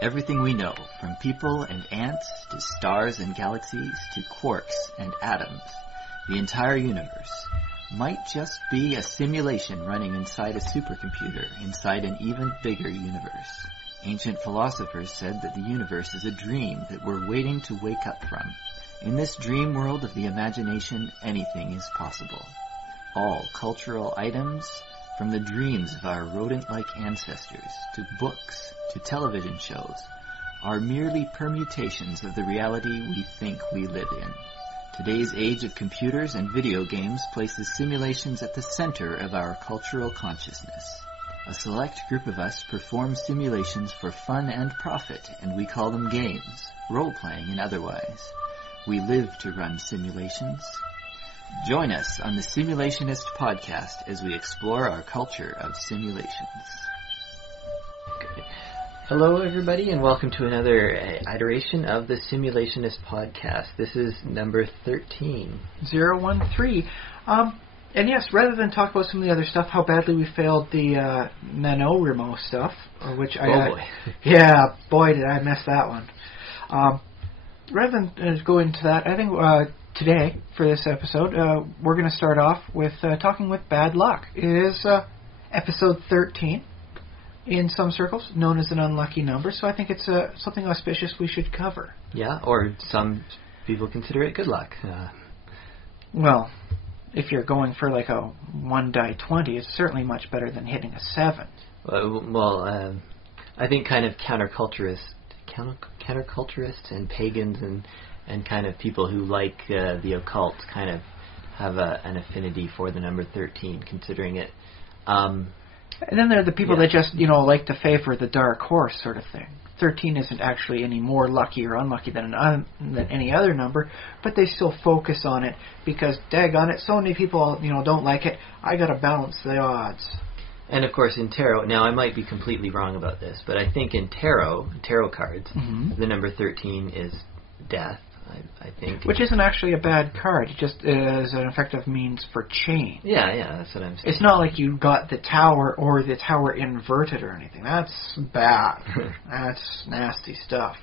Everything we know, from people and ants to stars and galaxies to quarks and atoms, the entire universe, might just be a simulation running inside a supercomputer inside an even bigger universe. Ancient philosophers said that the universe is a dream that we're waiting to wake up from. In this dream world of the imagination, anything is possible. All cultural items, from the dreams of our rodent-like ancestors, to books, to television shows, are merely permutations of the reality we think we live in. Today's age of computers and video games places simulations at the center of our cultural consciousness. A select group of us perform simulations for fun and profit, and we call them games, role-playing and otherwise. We live to run simulations. Join us on the Simulationist podcast as we explore our culture of simulations. Hello everybody and welcome to another iteration of the Simulationist podcast. This is number 13. 013. And yes, rather than talk about some of the other stuff, how badly we failed the NaNoWriMo stuff, which boy. Yeah, boy did I miss that one. Rather than go into that, I think today, for this episode, we're going to start off with talking with bad luck. It is episode 13. In some circles, known as an unlucky number, so I think it's something auspicious we should cover. Yeah, or some people consider it good luck. Well, if you're going for like a 1 die 20, it's certainly much better than hitting a 7. I think kind of counterculturists and pagans and kind of people who like the occult kind of have an affinity for the number 13, considering it. And then there are the people that just, like to favor the dark horse sort of thing. 13 isn't actually any more lucky or unlucky than any other number, but they still focus on it because, daggone it, so many people, don't like it. I got to balance the odds. And of course in tarot, now I might be completely wrong about this, but I think in tarot cards, the number 13 is death. I think. Which isn't actually a bad card. It just is an effective means for change. Yeah, that's what I'm saying. It's not like you got the tower or the tower inverted or anything. That's bad. That's nasty stuff.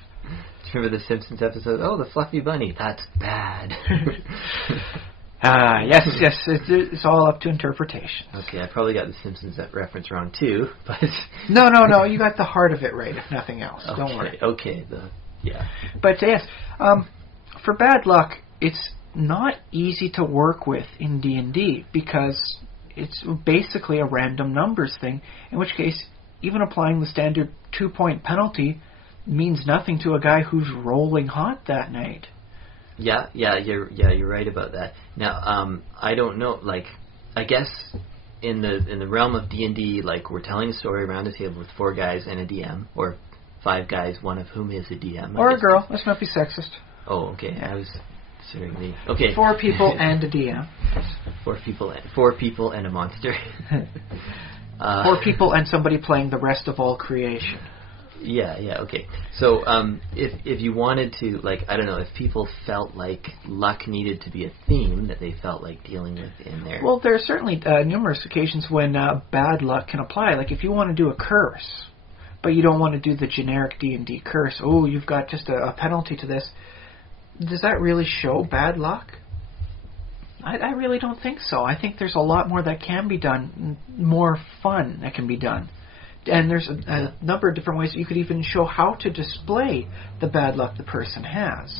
Remember the Simpsons episode, the fluffy bunny, that's bad. Yes, it's all up to interpretation. Okay, I probably got the Simpsons reference wrong too, but... No, you got the heart of it right, if nothing else. Okay, don't worry. Okay, But yes, for bad luck, it's not easy to work with in D&D because it's basically a random numbers thing, in which case even applying the standard 2-point penalty means nothing to a guy who's rolling hot that night. Yeah, you're right about that. Now, I don't know, I guess in the realm of D&D, we're telling a story around a table with 4 guys and a DM, or 5 guys, one of whom is a DM. Or a girl. Let's not be sexist. Oh, okay. I was considering the... Okay. 4 people and a DM. 4 people and a monster. 4 people and somebody playing the rest of all creation. Yeah, okay. So, if you wanted to, I don't know, if people felt like luck needed to be a theme that they felt like dealing with in there... Well, there are certainly numerous occasions when bad luck can apply. Like, if you want to do a curse, but you don't want to do the generic D&D curse, you've got just a penalty to this... Does that really show bad luck? I really don't think so. I think there's a lot more that can be done, more fun that can be done. And there's a number of different ways you could even show how to display the bad luck the person has.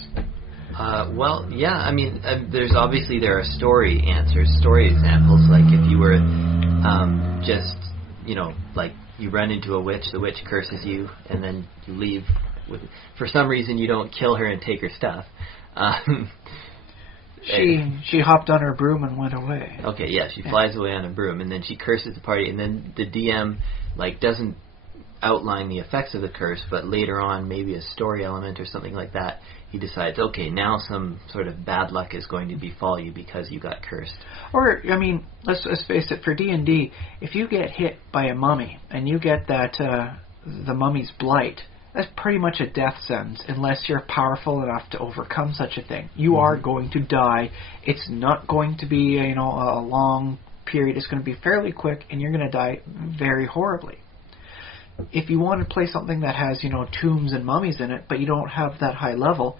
There's obviously there are story examples, like if you were you run into a witch, the witch curses you, and then you leave. For some reason, you don't kill her and take her stuff. She hopped on her broom and went away. Okay, yeah, she flies away on a broom, and then she curses the party, and then the DM doesn't outline the effects of the curse, but later on, maybe a story element or something like that, he decides, okay, now some sort of bad luck is going to befall you because you got cursed. Or, let's face it, for D&D, if you get hit by a mummy and you get that the mummy's blight, that's pretty much a death sentence unless you're powerful enough to overcome such a thing. You are going to die. It's not going to be a long period. It's going to be fairly quick, and you're going to die very horribly. if you want to play something that has, tombs and mummies in it, but you don't have that high level,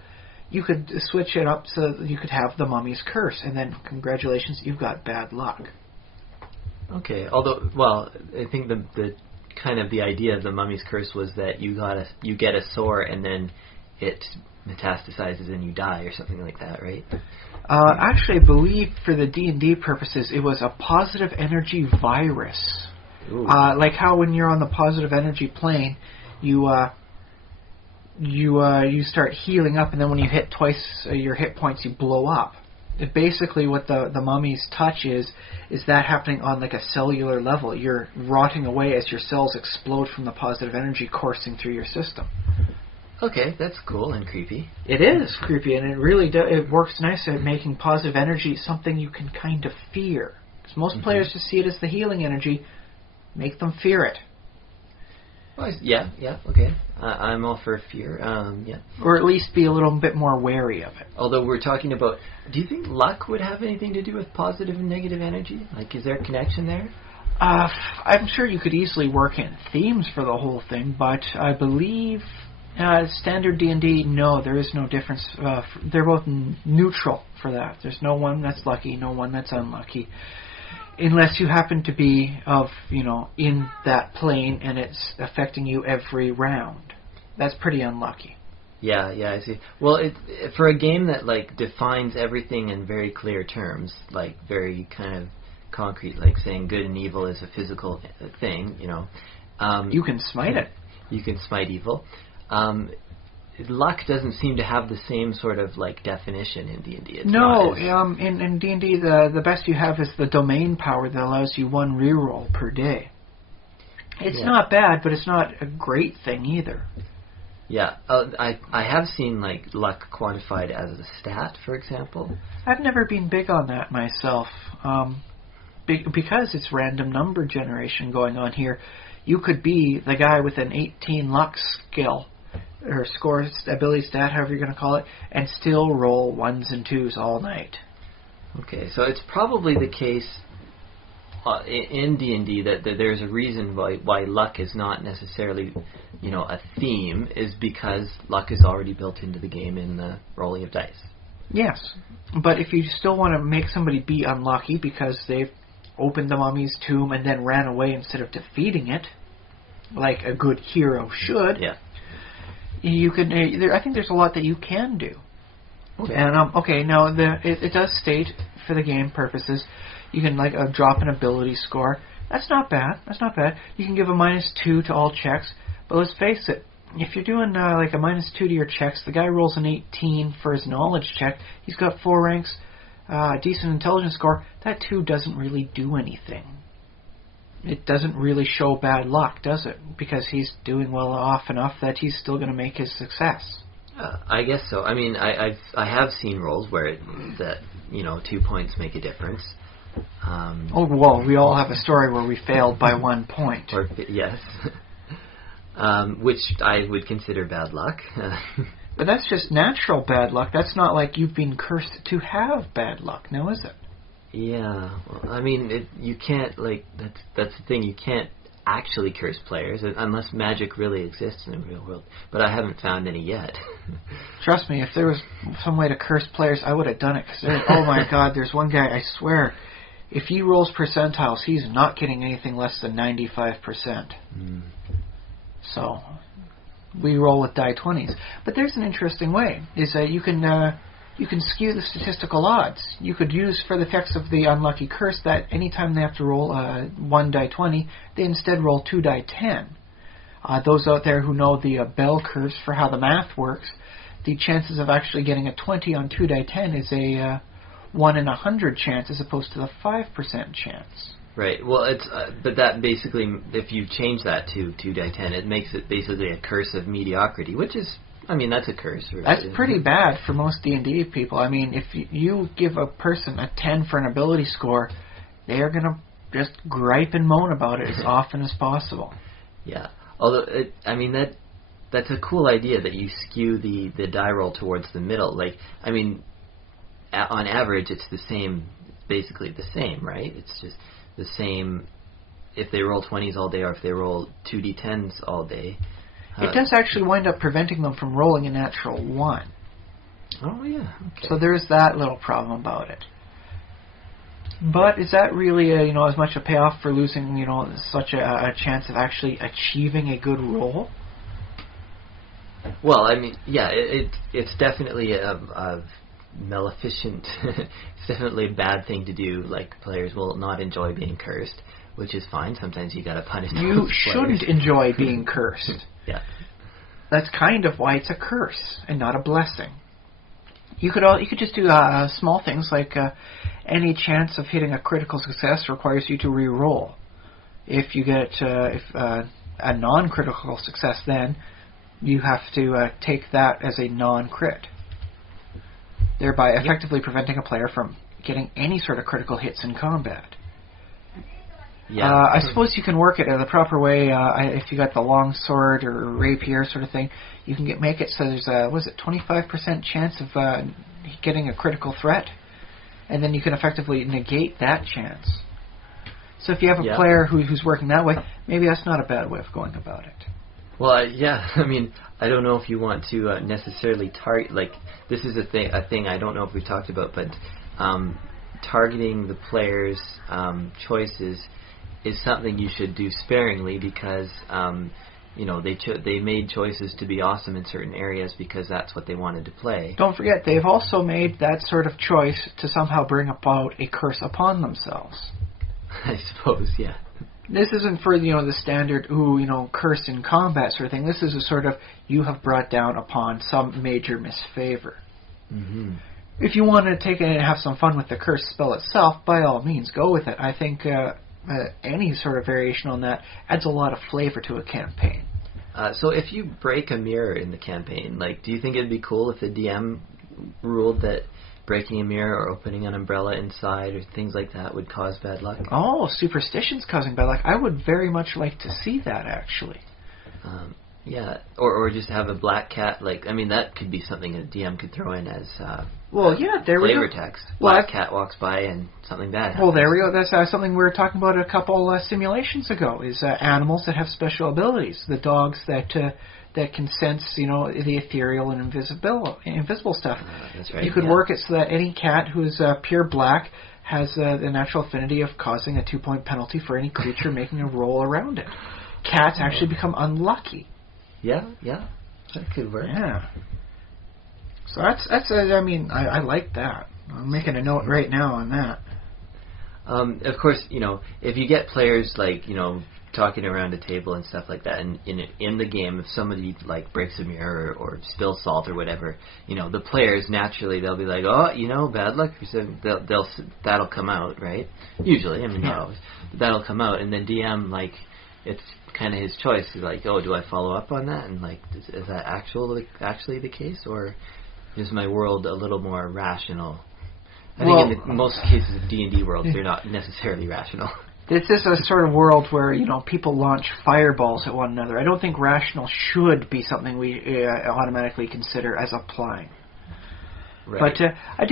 you could switch it up so that you could have the Mummy's Curse, and then congratulations, you've got bad luck. Okay, although, well, I think the kind of the idea of the Mummy's Curse was that you get a sore and then it metastasizes and you die or something like that, right? Actually, I believe for the D&D purposes, it was a positive energy virus. Like how when you're on the positive energy plane, you start healing up, and then when you hit twice your hit points, you blow up. Basically, what the Mummy's touch is that happening on like a cellular level. You're rotting away as your cells explode from the positive energy coursing through your system. Okay, that's cool and creepy. It is creepy, and it really it works nice at making positive energy something you can kind of fear. Because most players just see it as the healing energy. Make them fear it. Well, yeah, okay. I'm all for fear, yeah. Or at least be a little bit more wary of it. Although we're talking about, do you think luck would have anything to do with positive and negative energy? Like, is there a connection there? I'm sure you could easily work in themes for the whole thing, but I believe standard D&D, no, there is no difference. They're both neutral for that. There's no one that's lucky, no one that's unlucky. Unless you happen to be in that plane and it's affecting you every round. That's pretty unlucky. Yeah, I see. Well, for a game that like defines everything in very clear terms, like very kind of concrete, like saying good and evil is a physical thing, you can smite it. You can smite evil. Luck doesn't seem to have the same sort of like definition in D&D. No, in D&D the best you have is the domain power that allows you one reroll per day. It's not bad, but it's not a great thing either. Yeah, I have seen like luck quantified as a stat, for example. I've never been big on that myself, because it's random number generation going on here. You could be the guy with an 18 luck skill, or score, ability stat, however you're going to call it, and still roll 1s and 2s all night. Okay, so it's probably the case in D&D that there's a reason why luck is not necessarily, a theme, is because luck is already built into the game in the rolling of dice. Yes, but if you still want to make somebody be unlucky because they've opened the Mummy's tomb and then ran away instead of defeating it, like a good hero should, you can. I think there's a lot that you can do. Okay. And now it does state for the game purposes, you can drop an ability score. That's not bad. You can give a -2 to all checks. But let's face it, if you're doing a -2 to your checks, the guy rolls an 18 for his knowledge check. He's got 4 ranks, decent intelligence score. That 2 doesn't really do anything. It doesn't really show bad luck, does it? Because he's doing well off enough that he's still going to make his success. I guess so. I mean, I have seen rolls where 2 points make a difference. We all have a story where we failed by 1 point. Yes. Which I would consider bad luck. But that's just natural bad luck. That's not like you've been cursed to have bad luck, now is it? Yeah. Well, I mean, you can't, that's the thing, you can't actually curse players unless magic really exists in the real world. But I haven't found any yet. Trust me, if there was some way to curse players, I would have done it. Because oh my God, there's one guy, I swear, if he rolls percentiles, he's not getting anything less than 95%. So we roll with die 20s. But there's an interesting way, is that you can skew the statistical odds. You could use for the effects of the unlucky curse that anytime they have to roll 1 die 20, they instead roll 2 die 10. Those out there who know the bell curves for how the math works, the chances of actually getting a 20 on 2 die 10 is a 1 in 100 chance as opposed to the 5% chance. Right. Well, it's but that basically, if you change that to 2 die 10, it makes it basically a curse of mediocrity, which is, I mean, that's a curse. Really. That's pretty bad for most D&D people. I mean, if you give a person a 10 for an ability score, they are going to just gripe and moan about it as often as possible. Yeah. Although, that's a cool idea that you skew the die roll towards the middle. Like, I mean, on average, it's the same, basically the same, right? It's just the same if they roll 20s all day or if they roll 2d10s all day. It does actually wind up preventing them from rolling a natural 1. Oh, yeah. Okay. So there's that little problem about it. But is that really, as much a payoff for losing, such a chance of actually achieving a good roll? Well, I mean, yeah, it's definitely a maleficent. It's definitely a bad thing to do. Like, players will not enjoy being cursed, which is fine. Sometimes you gotta punish those You shouldn't enjoy being cursed. Yeah. That's kind of why it's a curse and not a blessing. You could just do small things like any chance of hitting a critical success requires you to re-roll. If you get a non-critical success, then you have to take that as a non-crit, thereby effectively preventing a player from getting any sort of critical hits in combat. Yeah. I suppose you can work it the proper way. If you got the long sword or rapier sort of thing, you can make it so there's a 25% chance of getting a critical threat, and then you can effectively negate that chance. So if you have a player who's working that way, maybe that's not a bad way of going about it. Well, yeah. I mean, I don't know if you want to necessarily target. Like, this is a thing I don't know if we've talked about, but targeting the players' choices is something you should do sparingly because they made choices to be awesome in certain areas because that's what they wanted to play. Don't forget, they've also made that sort of choice to somehow bring about a curse upon themselves. I suppose, yeah. This isn't for the standard curse in combat sort of thing. This is a sort of you have brought down upon some major misfavor. Mm-hmm. If you want to take it and have some fun with the curse spell itself, by all means, go with it. I think any sort of variation on that adds a lot of flavor to a campaign. So if you break a mirror in the campaign, do you think it'd be cool if the DM ruled that breaking a mirror or opening an umbrella inside or things like that would cause bad luck? Oh, superstitions causing bad luck. I would very much like to see that, actually. Yeah, or just have a black cat. That could be something a DM could throw in as flavor text. Black cat walks by and something bad happens. Well, there we go. That's something we were talking about a couple simulations ago, is animals that have special abilities. The dogs that can sense, the ethereal and invisible stuff. That's right. You could work it so that any cat who is pure black has the natural affinity of causing a 2-point penalty for any creature making a roll around it. Cats actually become unlucky. Yeah, that could work. Yeah. So I like that. I'm making a note right now on that. Of course, if you get players talking around a table and stuff like that, and in the game, if somebody breaks a mirror or spills salt or whatever, the players naturally they'll be like, oh, bad luck. That'll come out, right? Usually, not always, but that'll come out, and then DM it's kind of his choice. He's like, oh, do I follow up on that? And is that actually the case, or is my world a little more rational? I think in most cases of D&D worlds, they're not necessarily rational. This is a sort of world where, people launch fireballs at one another. I don't think rational should be something we automatically consider as applying. Right. But I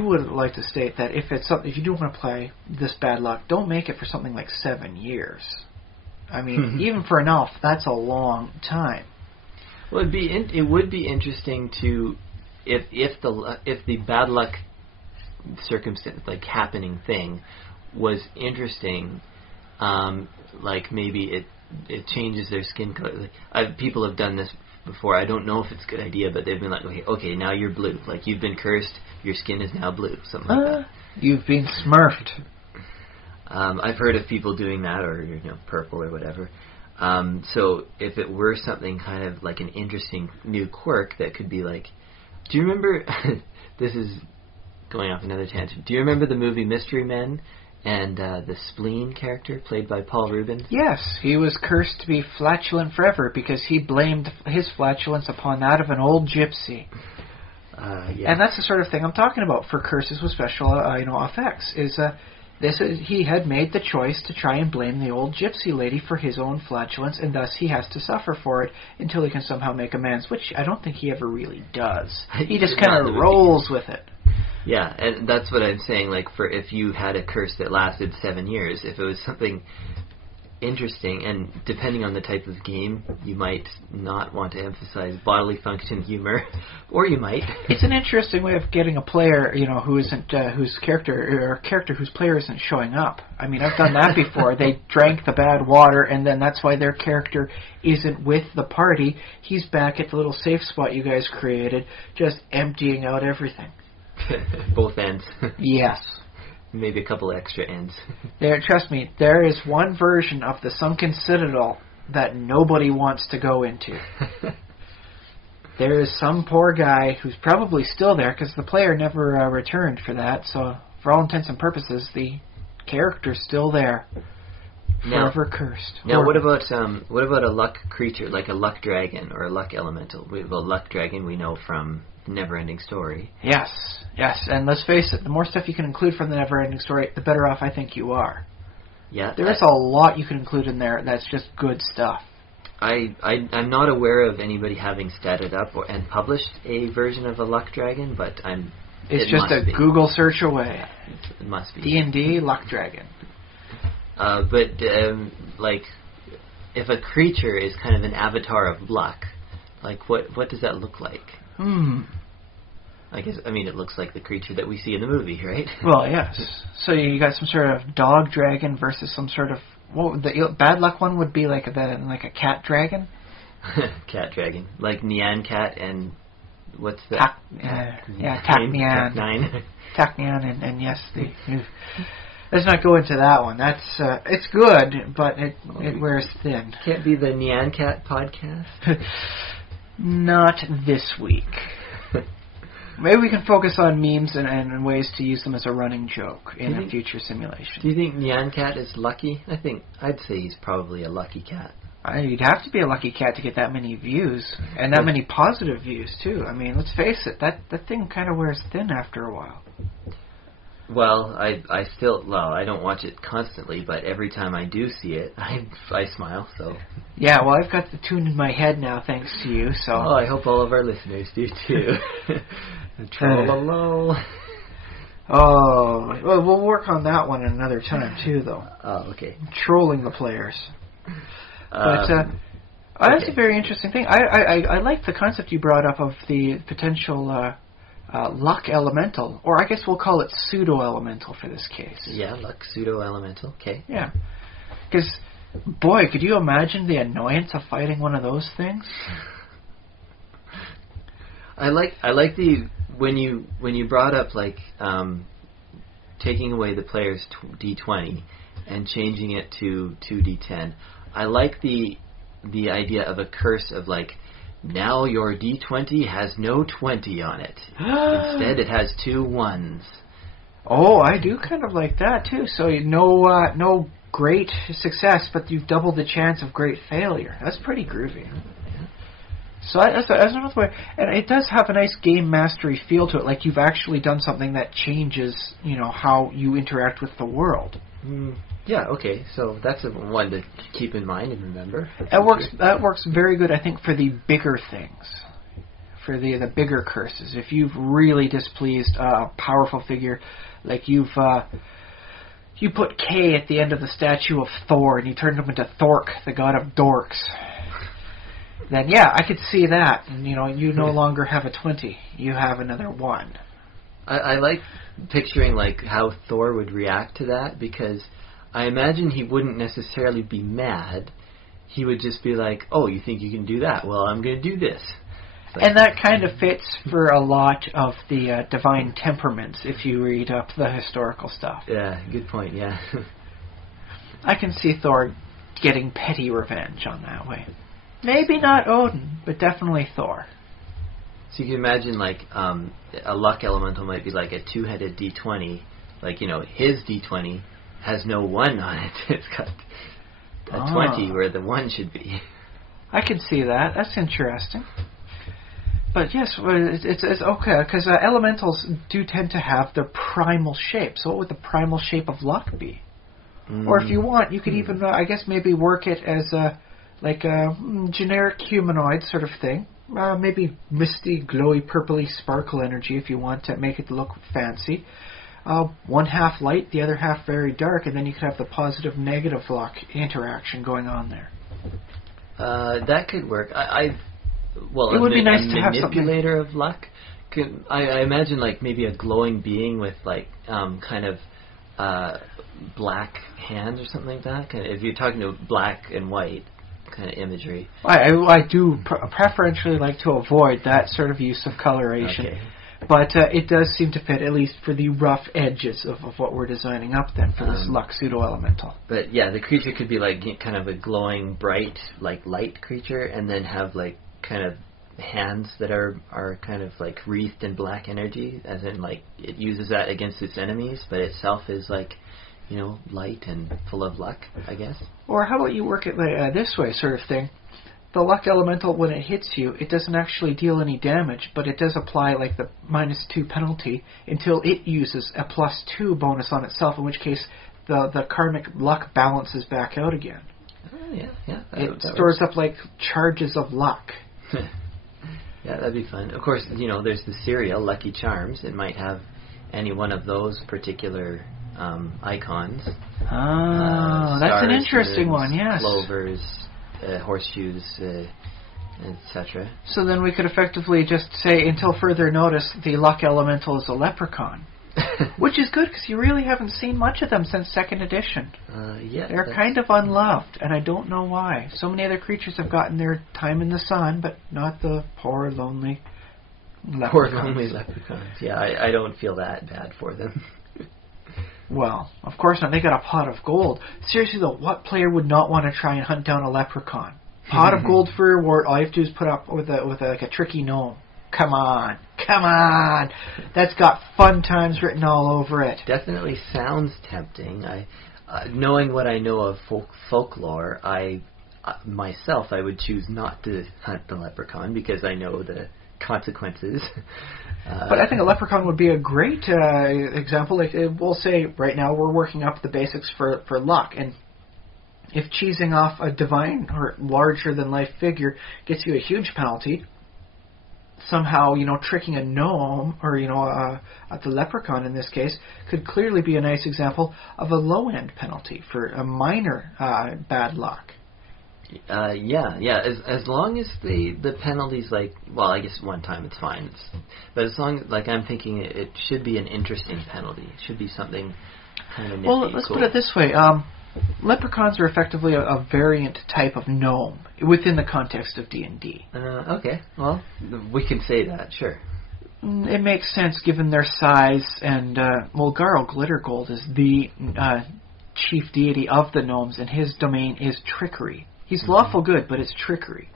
would like to state that if you do want to play this bad luck, don't make it for something like 7 years. Even for an elf, that's a long time. Well, it would be interesting to if the bad luck circumstance, happening thing, was interesting. Maybe it changes their skin color. People have done this before. I don't know if it's a good idea, but they've been like, okay, now you're blue. You've been cursed. Your skin is now blue. Something like that. You've been smurfed. I've heard of people doing that, or purple or whatever. So if it were something kind of like an interesting new quirk that could be do you remember? This is going off another tangent. Do you remember the movie Mystery Men and the Spleen character played by Paul Rubens? Yes, he was cursed to be flatulent forever because he blamed his flatulence upon that of an old gypsy. Yeah. And that's the sort of thing I'm talking about for curses with special effects. He had made the choice to try and blame the old gypsy lady for his own flatulence, and thus he has to suffer for it until he can somehow make amends, which I don't think he ever really does. He just kind of rolls with it. Yeah, and that's what I'm saying. Like, for if you had a curse that lasted 7 years, if it was something interesting, and depending on the type of game, you might not want to emphasize bodily function, humor, or you might. It's an interesting way of getting a player, who isn't whose character whose player isn't showing up. I mean, I've done that before. They drank the bad water, and then that's why their character isn't with the party. He's back at the little safe spot you guys created, just emptying out everything. Both ends. Yes. Maybe a couple extra ends. Trust me, there is one version of the Sunken Citadel that nobody wants to go into. There is some poor guy who's probably still there because the player never returned for that. So, for all intents and purposes, the character's still there, forever cursed. Now, what about a luck creature like a luck dragon or a luck elemental? Luck dragon we know from Never-Ending Story. Yes, and let's face it, the more stuff you can include from the Never-Ending Story, the better off I think you are. Yeah, There's a lot you can include in there that's just good stuff. I'm not aware of anybody having statted up and published a version of a luck dragon, but It's just a Google search away. It must be. D&D Luck Dragon. Like, if a creature is kind of an avatar of luck, like what does that look like? It looks like the creature that we see in the movie, right? Well, yes. So you got some sort of dog dragon versus some sort of... the bad luck one would be like a cat dragon? Cat dragon. Like Nyan Cat and... What's the... Taknyan. Taknyan and yes, let's not go into that one. That's it's good, but it wears thin. Can't be the Nyan Cat podcast? Not this week. Maybe we can focus on memes and ways to use them as a running joke in a future simulation. Do you think Nyan Cat is lucky? I'd say he's probably a lucky cat. You'd have to be a lucky cat to get that many views, and that many positive views, too. I mean, let's face it, that thing kind of wears thin after a while. Well, I don't watch it constantly, but every time I do see it, I smile, so... Yeah, well, I've got the tune in my head now, thanks to you, so... Oh, I hope all of our listeners do, too. Trolololo. Oh, well, we'll work on that one another time, too, though. Oh, okay. Trolling the players. But that's a very interesting thing. I like the concept you brought up of the potential luck elemental, or I guess we'll call it pseudo-elemental for this case. Yeah, luck pseudo-elemental, okay. Yeah. Because, boy, could you imagine the annoyance of fighting one of those things? I like when you brought up taking away the player's D20 and changing it to 2D10. I like the idea of a curse of now your D20 has no 20 on it. Instead, it has 2 1s. Oh, I do kind of like that too. So no great success, but you've doubled the chance of great failure. That's pretty groovy. So that's another way, and it does have a nice game mastery feel to it. Like you've actually done something that changes, how you interact with the world. Yeah, okay. So that's one to keep in mind and remember. That works very good, I think, for the bigger things, for the bigger curses. If you've really displeased a powerful figure, like you put K at the end of the statue of Thor, and you turned him into Thork, the god of dorks. Then yeah, I could see that. And, you no longer have a 20; you have another 1. I like picturing how Thor would react to that, because I imagine he wouldn't necessarily be mad. He would just be like, "Oh, you think you can do that? Well, I'm going to do this." And that kind of fits for a lot of the divine temperaments if you read up the historical stuff. Yeah, good point. Yeah. I can see Thor getting petty revenge on that way. Maybe not Odin, but definitely Thor. So you can imagine a luck elemental might be like a 2-headed D20. His D20 has no 1 on it. It's got a 20 where the 1 should be. I can see that. That's interesting. But yes, it's okay, because elementals do tend to have their primal shape. So what would the primal shape of luck be? Or if you want, you could even, I guess, maybe work it as like a generic humanoid sort of thing. Maybe misty, glowy, purpley sparkle energy if you want to make it look fancy. One half light, the other half very dark, and then you could have the positive-negative luck interaction going on there. That could work. It would be nice to have manipulator of luck. I imagine like maybe a glowing being with like kind of black hands or something like that. If you're talking to black and white kind of imagery. I do preferentially like to avoid that sort of use of coloration. Okay. But it does seem to fit, at least for the rough edges of what we're designing up then for this luck pseudo-elemental. But yeah, the creature could be like kind of a glowing, bright, like light creature, and then have like kind of hands that are kind of like wreathed in black energy, as in like it uses that against its enemies, but itself is like, you know, light and full of luck, I guess. Or how about you work it this way sort of thing? The luck elemental, when it hits you, it doesn't actually deal any damage, but it does apply like the -2 penalty until it uses a +2 bonus on itself, in which case the karmic luck balances back out again. Oh, yeah. It stores up like charges of luck. Yeah, that'd be fun. Of course, you know, there's the cereal, Lucky Charms. It might have any one of those particular icons. Oh, that's an interesting one, yes. Clovers, horseshoes, etc. So then we could effectively just say, until further notice, the luck elemental is a leprechaun. Which is good, because you really haven't seen much of them since 2nd edition. Yeah, they're kind of unloved, and I don't know why. So many other creatures have gotten their time in the sun, but not the poor, lonely leprechauns. Poor, lonely leprechauns. Yeah, I don't feel that bad for them. Well, of course not. They got a pot of gold. Seriously, though, what player would not want to try and hunt down a leprechaun? Pot of gold for your reward. All you have to do is put up with like a tricky gnome. Come on. That's got fun times written all over it. Definitely sounds tempting. Knowing what I know of folklore, myself, I would choose not to hunt the leprechaun because I know the consequences. But I think a leprechaun would be a great example. Like, we'll say right now we're working up the basics for luck, and if cheesing off a divine or larger-than-life figure gets you a huge penalty, somehow, you know, tricking a gnome, or, you know, the leprechaun in this case, could clearly be a nice example of a low-end penalty for a minor bad luck. Yeah. As long as the penalty's like, well, I guess one time it's fine. But as long as, like, I'm thinking it should be an interesting penalty. It should be something kind of nifty. Well, let's put it this way. Leprechauns are effectively a variant type of gnome within the context of D&D. Okay, well, we can say that, sure. It makes sense given their size, and, Garl Glittergold is the chief deity of the gnomes, and his domain is trickery. He's lawful good, but it's trickery.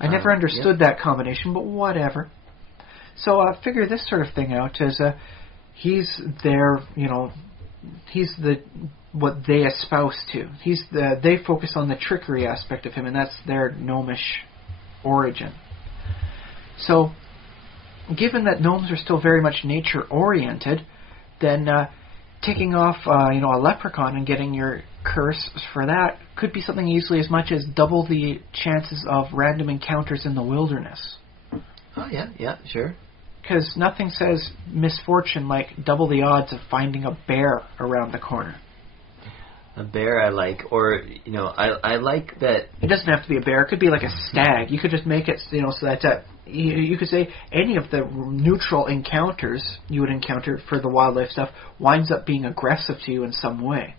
I never understood that combination, but whatever. So figure this sort of thing out as he's their, you know, he's what they espouse to. They focus on the trickery aspect of him, and that's their gnomish origin. So, given that gnomes are still very much nature-oriented, then ticking off, a leprechaun and getting your curse for that could be something easily as much as double the chances of random encounters in the wilderness. Oh, yeah, sure. Because nothing says misfortune like double the odds of finding a bear around the corner. A bear I like, or, you know, I like that... It doesn't have to be a bear. It could be like a stag. You could just make it, you know, so that you could say any of the neutral encounters you would encounter for the wildlife stuff winds up being aggressive to you in some way.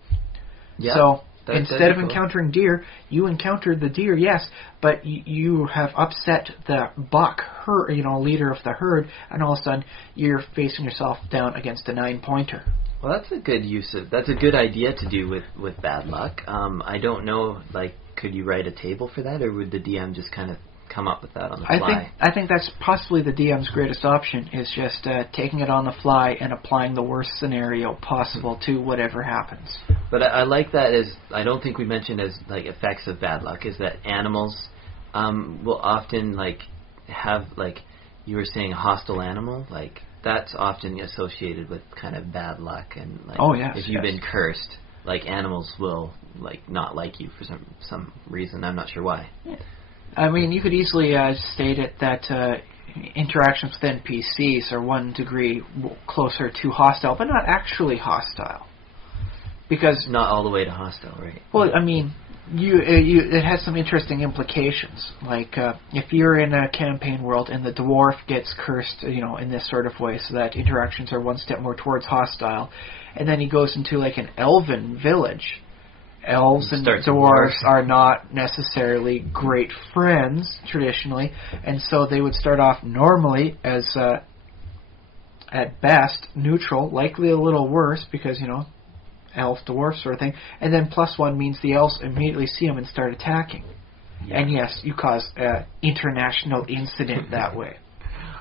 Yeah, so instead of encountering deer, you encountered the deer, yes, but you have upset the buck, leader of the herd, and all of a sudden you're facing yourself down against a 9-pointer. Well, that's a good idea to do with bad luck. I don't know, like, could you write a table for that, or would the DM just kind of come up with that on the fly? I think that's possibly the DM's greatest option, is just taking it on the fly and applying the worst scenario possible to whatever happens. But I like that as, I don't think we mentioned as, like, effects of bad luck, is that animals will often, like, have, like, you were saying a hostile animal, like, that's often associated with kind of bad luck, and, like, if you've been cursed, like animals will like not like you for some reason. I'm not sure why. Yeah. I mean, you could easily state it that interactions with NPCs are 1 degree closer to hostile, but not actually hostile. Because not all the way to hostile, right? Well, I mean, it has some interesting implications. Like, if you're in a campaign world and the dwarf gets cursed, in this sort of way, so that interactions are 1 step more towards hostile, and then he goes into, like, an elven village. Elves and dwarves are not necessarily great friends, traditionally, and so they would start off normally as, at best, neutral, likely a little worse, because, elf, dwarf sort of thing, and then +1 means the elves immediately see them and start attacking. Yeah. And yes, you cause an international incident that way.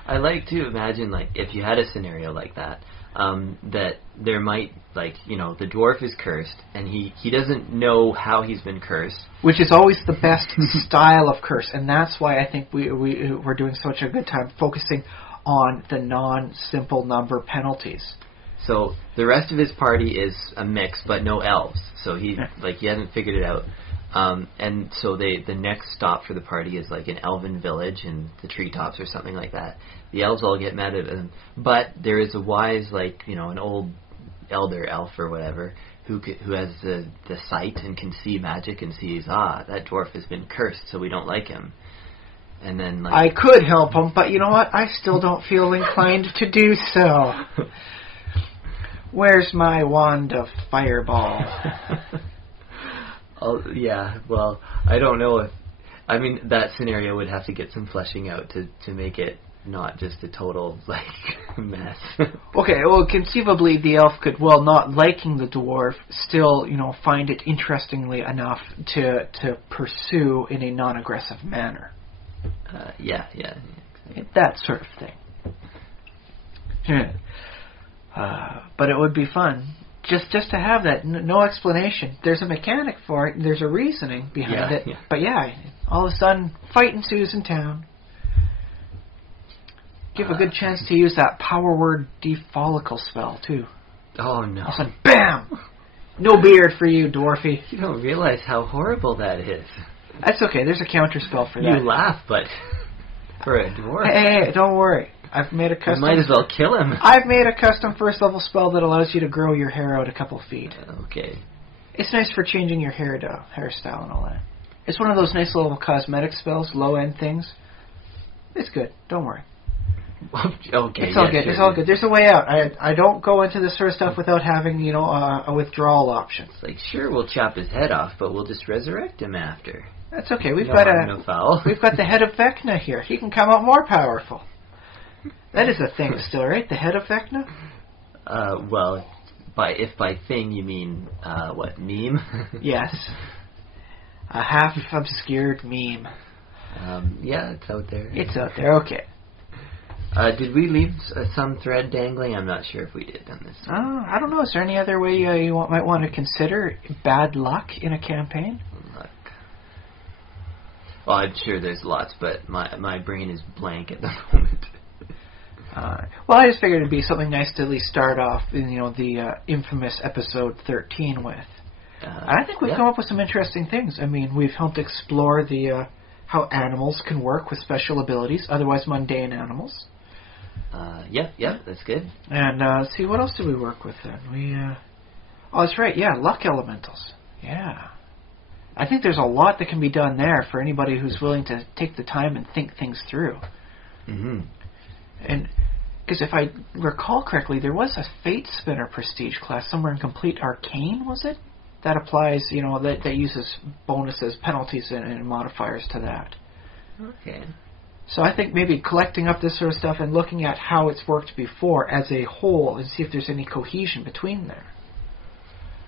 I like to imagine, like, if you had a scenario like that, that there might, like, the dwarf is cursed, and he doesn't know how he's been cursed. Which is always the best style of curse, and that's why I think we're doing such a good time focusing on the non-simple number penalties. So the rest of his party is a mix, but no elves. So he hasn't figured it out. And so the next stop for the party is like an elven village in the treetops or something like that. The elves all get mad at him, but there is a wise, an old elder elf or whatever who has the sight and can see magic and sees, that dwarf has been cursed, so we don't like him. And then I could help him, but you know what? I still don't feel inclined to do so. Where's my wand of fireball? Yeah, well, I don't know if... I mean, that scenario would have to get some fleshing out to make it not just a total, mess. Okay, well, conceivably the elf could, not liking the dwarf, still, find it interestingly enough to pursue in a non-aggressive manner. Yeah. That sort of thing. But it would be fun just to have that. No explanation. There's a mechanic for it. There's a reasoning behind it. Yeah. But all of a sudden, fight ensues in town. Give a good chance to use that power word defollicle spell too. Oh no! All of a sudden, bam! No beard for you, dwarfy. You don't realize how horrible that is. That's okay. There's a counter spell for that. You laugh, but for a dwarf. Hey, don't worry. I've made a custom... You might as well kill him. I've made a custom first level spell that allows you to grow your hair out a couple feet. Okay. It's nice for changing your hairstyle and all that. It's one of those nice little cosmetic spells, low end things. It's good. Don't worry. Okay. It's all good. Sure. It's all good. There's a way out. I don't go into this sort of stuff without having a withdrawal option. It's sure, we'll chop his head off, but we'll just resurrect him after. That's okay. We've no got harm, no foul. We've got the head of Vecna here. He can come out more powerful. That is a thing still, right? The head of Vecna? Well, if by thing you mean, what, meme? Yes. A half-obscured meme. Yeah, it's out there. It's out there, okay. Did we leave some thread dangling? I'm not sure if we did on this. I don't know. Is there any other way you might want to consider bad luck in a campaign? Luck. Well, I'm sure there's lots, but my brain is blank at the moment. Well, I just figured it'd be something nice to at least start off in, the infamous episode 13 with. I think we've come up with some interesting things. I mean, we've helped explore the how animals can work with special abilities, otherwise mundane animals. Yeah, that's good. And see, what else did we work with then? Oh, that's right. Yeah, luck elementals. Yeah. I think there's a lot that can be done there for anybody who's willing to take the time and think things through. Mm-hmm. And because if I recall correctly, there was a Fate Spinner prestige class somewhere in Complete Arcane, was it? That applies, that uses bonuses, penalties, and modifiers to that. Okay. So I think maybe collecting up this sort of stuff and looking at how it's worked before as a whole and see if there's any cohesion between there.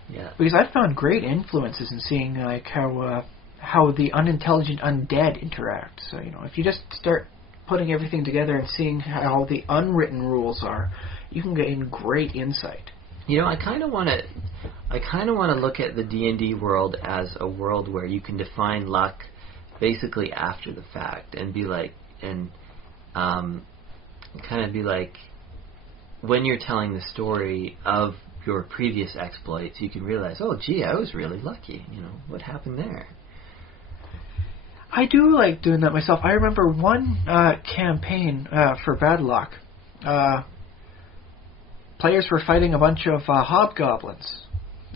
Yeah. Because I've found great influences in seeing how the unintelligent undead interact. So, if you just start putting everything together and seeing how the unwritten rules are, you can gain great insight. I kind of want to look at the D&D world as a world where you can define luck basically after the fact and be like, kind of be like, when you're telling the story of your previous exploits, you can realize, oh, gee, I was really lucky. What happened there? I do like doing that myself. I remember one campaign for Bad Luck. Players were fighting a bunch of hobgoblins,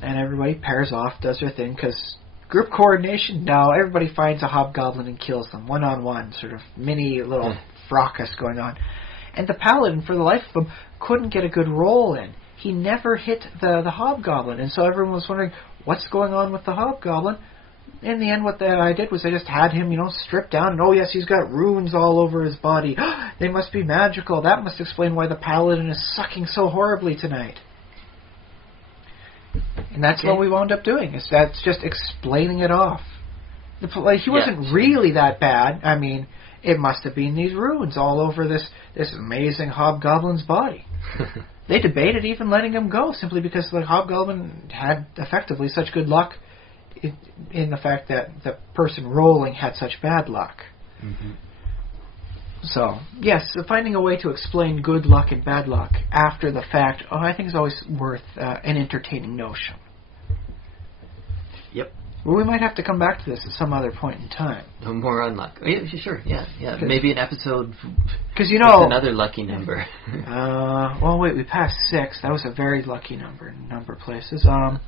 and everybody pairs off, does their thing, because group coordination, no, everybody finds a hobgoblin and kills them, one-on-one, sort of mini little fracas going on. And the paladin, for the life of him, couldn't get a good roll in. He never hit the hobgoblin, and so everyone was wondering, what's going on with the hobgoblin? In the end, what I did was I just had him, stripped down, and oh yes, he's got runes all over his body. They must be magical. That must explain why the paladin is sucking so horribly tonight. And that's what we wound up doing. That's just explaining it off. He wasn't really that bad. I mean, it must have been these runes all over this amazing hobgoblin's body. They debated even letting him go simply because the hobgoblin had effectively such good luck in the fact that the person rolling had such bad luck. Mm-hmm. So, yes, finding a way to explain good luck and bad luck after the fact, I think is always worth an entertaining notion. Yep. Well, we might have to come back to this at some other point in time. No more on luck. Oh, yeah, sure, yeah. Maybe an episode with another lucky number. Well, wait, we passed 6. That was a very lucky number in a number of places. I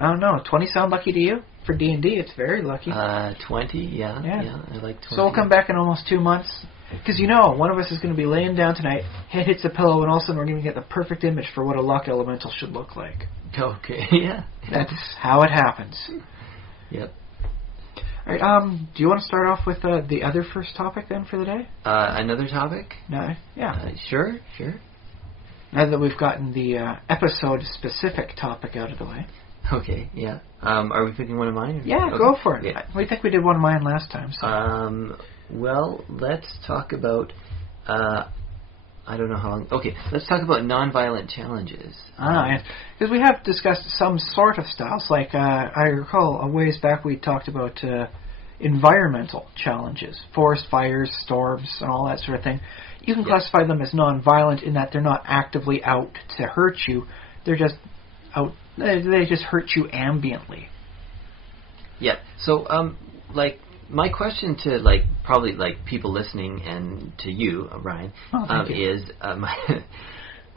don't know. 20 sound lucky to you? For D&D, it's very lucky. 20, yeah, I like 20. So we'll come back in almost 2 months. Because one of us is going to be laying down tonight, head hits a pillow, and all of a sudden we're going to get the perfect image for what a luck elemental should look like. Okay, yeah. That's how it happens. Yep. All right, do you want to start off with the other first topic then for the day? Another topic? No, yeah. Sure. Now that we've gotten the episode-specific topic out of the way. Okay, yeah. Are we picking one of mine? Yeah, okay. Go for it. Yeah. I think we did one of mine last time. So. Well, let's talk about... I don't know how long... Okay, let's talk about non-violent challenges. Because we have discussed some sort of styles. Like, I recall a ways back we talked about environmental challenges. Forest fires, storms, and all that sort of thing. You can classify them as non-violent in that they're not actively out to hurt you. They're just out... They just hurt you ambiently. Yeah. So, my question to, probably, people listening and to you, Ryan, is,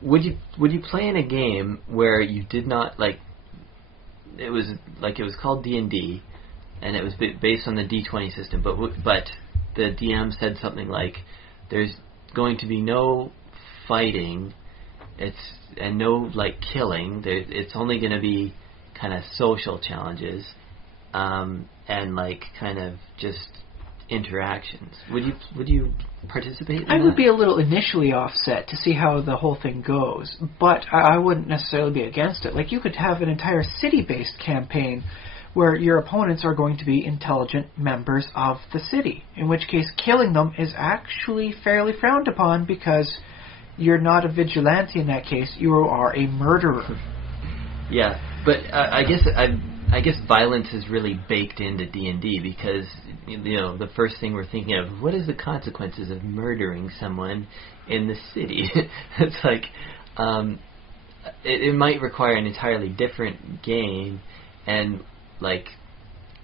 would you play in a game where you did not, it was called D&D, and it was based on the D20 system, but the DM said something like, there's going to be no fighting, and no killing. It's only going to be kind of social challenges, and kind of just interactions. Would you participate in that? I would be a little initially offset to see how the whole thing goes, but I wouldn't necessarily be against it. You could have an entire city-based campaign where your opponents are going to be intelligent members of the city, in which case killing them is actually fairly frowned upon because you're not a vigilante in that case. You are a murderer. Yeah, but I guess violence is really baked into D&D because the first thing we're thinking of, what is the consequences of murdering someone in the city? It's it might require an entirely different game, and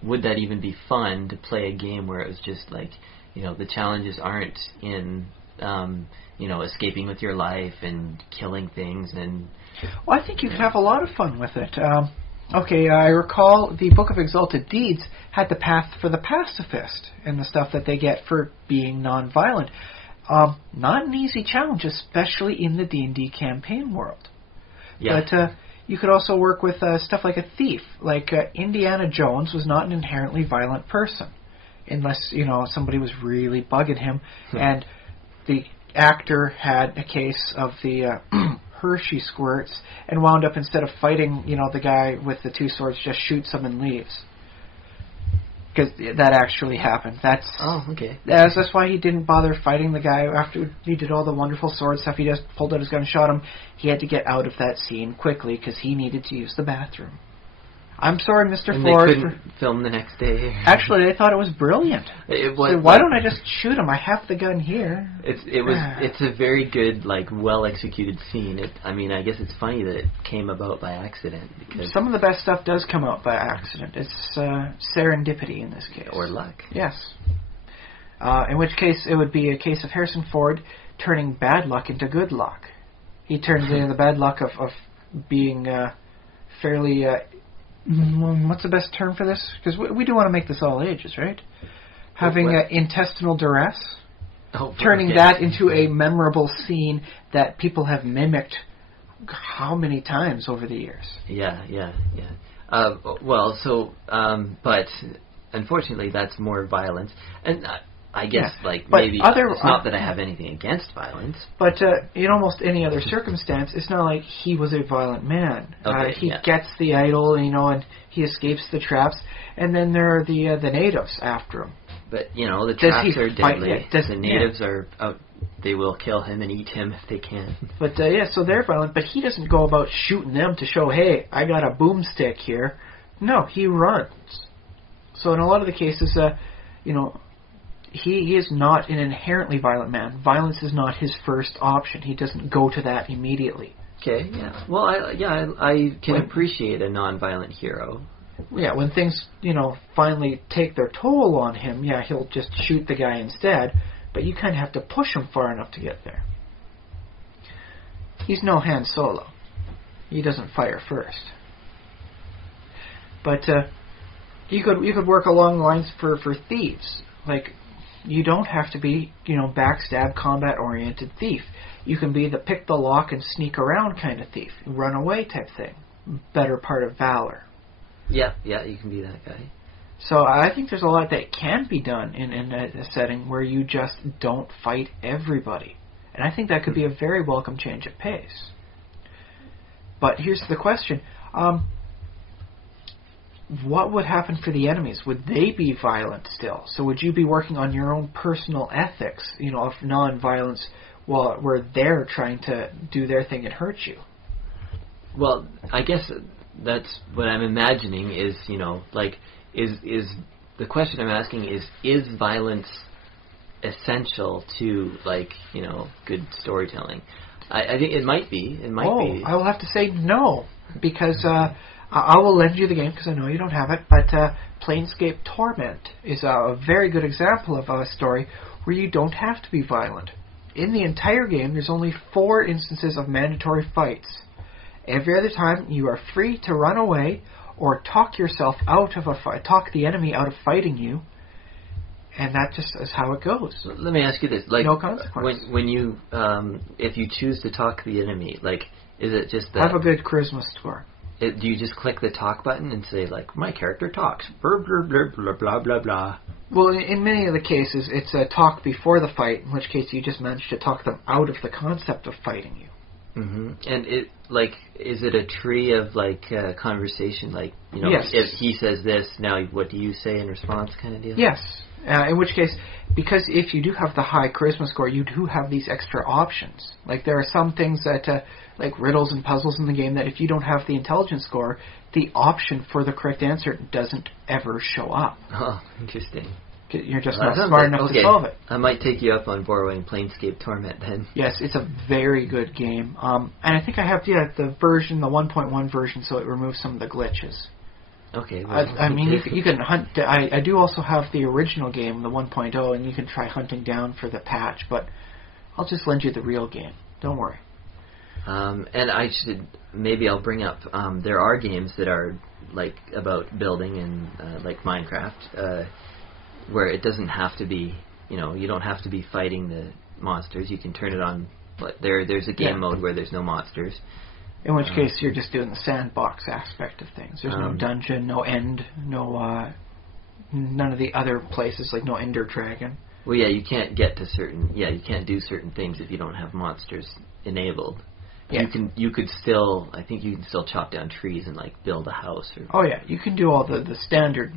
would that even be fun to play a game where it was just the challenges aren't in escaping with your life and killing things and... Well, I think you could have a lot of fun with it. I recall the Book of Exalted Deeds had the path for the pacifist and the stuff that they get for being non-violent. Not an easy challenge, especially in the D&D campaign world. Yeah. But you could also work with stuff like a thief. Indiana Jones was not an inherently violent person, unless, somebody was really bugging him, and the actor had a case of the Hershey squirts and wound up, instead of fighting, the guy with the 2 swords, just shoots him and leaves. Because that actually happened. Okay. That's why he didn't bother fighting the guy after he did all the wonderful sword stuff. He just pulled out his gun and shot him. He had to get out of that scene quickly because he needed to use the bathroom. I'm sorry, Mr. And Ford. they couldn't film the next day. Actually, they thought it was brilliant. So why don't I just shoot him? I have the gun here. It's a very good, like, well executed scene. I guess it's funny that it came about by accident, because some of the best stuff does come out by accident. It's serendipity in this case, or luck. Yes. In which case, it would be a case of Harrison Ford turning bad luck into good luck. He turns into the bad luck of being fairly. What's the best term for this? Because we do want to make this all ages, right? Having intestinal duress. Turning that into a memorable scene that people have mimicked how many times over the years? Yeah. But unfortunately, that's more violence. And I guess, maybe it's not that I have anything against violence. But in almost any other circumstance, it's not like he was a violent man. He gets the idol, and he escapes the traps, and then there are the natives after him. But, the traps are deadly. The natives are out. They will kill him and eat him if they can. But, so they're violent, but he doesn't go about shooting them to show, hey, I got a boomstick here. No, he runs. So in a lot of the cases, he is not an inherently violent man. Violence is not his first option. He doesn't go to that immediately. Okay, yeah. Well, I can appreciate a non-violent hero. Yeah, when things, finally take their toll on him, he'll just shoot the guy instead, but you kind of have to push him far enough to get there. He's no Han Solo. He doesn't fire first. But you could work along the lines for thieves. Like, you don't have to be, backstab, combat-oriented thief. You can be the pick the lock and sneak around kind of thief. Run away type thing. Better part of valor. Yeah, you can be that guy. So I think there's a lot that can be done in a setting where you just don't fight everybody. And I think that could be a very welcome change of pace. But here's the question. What would happen for the enemies? Would they be violent still? So would you be working on your own personal ethics, of non-violence where they're trying to do their thing and hurt you? Well, I guess that's what I'm imagining is, is the question I'm asking is violence essential to, good storytelling? I think it might be. It might be. I will have to say no, because I will lend you the game because I know you don't have it, but Planescape Torment is a very good example of a story where you don't have to be violent. In the entire game, there's only 4 instances of mandatory fights. Every other time, you are free to run away or talk yourself out of a fight, talk the enemy out of fighting you, and that just is how it goes. Let me ask you this: no consequence. When you, if you choose to talk the enemy, is it just that? Have a good charisma score. Do you just click the talk button and say, my character talks, blah, blah, blah, blah, blah, blah, blah? Well, in many of the cases, it's a talk before the fight, in which case you just manage to talk them out of the concept of fighting you. Mm-hmm. And is it a tree of, conversation, yes. If he says this, now what do you say in response kind of deal? Yes. In which case, because if you do have the high charisma score, you do have these extra options. There are some things that, riddles and puzzles in the game, that if you don't have the intelligence score, the option for the correct answer doesn't ever show up. Oh, interesting. You're just not smart enough to solve it. I might take you up on borrowing Planescape Torment then. Yes, it's a very good game. And I think I have the version, the 1.1 version, so it removes some of the glitches. Okay. Well, you can hunt. I do also have the original game, the 1.0, and you can try hunting down for the patch, but I'll just lend you the real game. Don't worry. And I'll bring up, there are games that are, about building and, Minecraft, where it doesn't have to be, you don't have to be fighting the monsters. You can turn it on, but there's a game mode where there's no monsters. In which case, you're just doing the sandbox aspect of things. There's no dungeon, no end, none of the other places, no Ender Dragon. Well, yeah, you can't get to you can't do certain things if you don't have monsters enabled. Yeah. You could still, I think you can still chop down trees and, build a house. Oh, yeah, you can do all the standard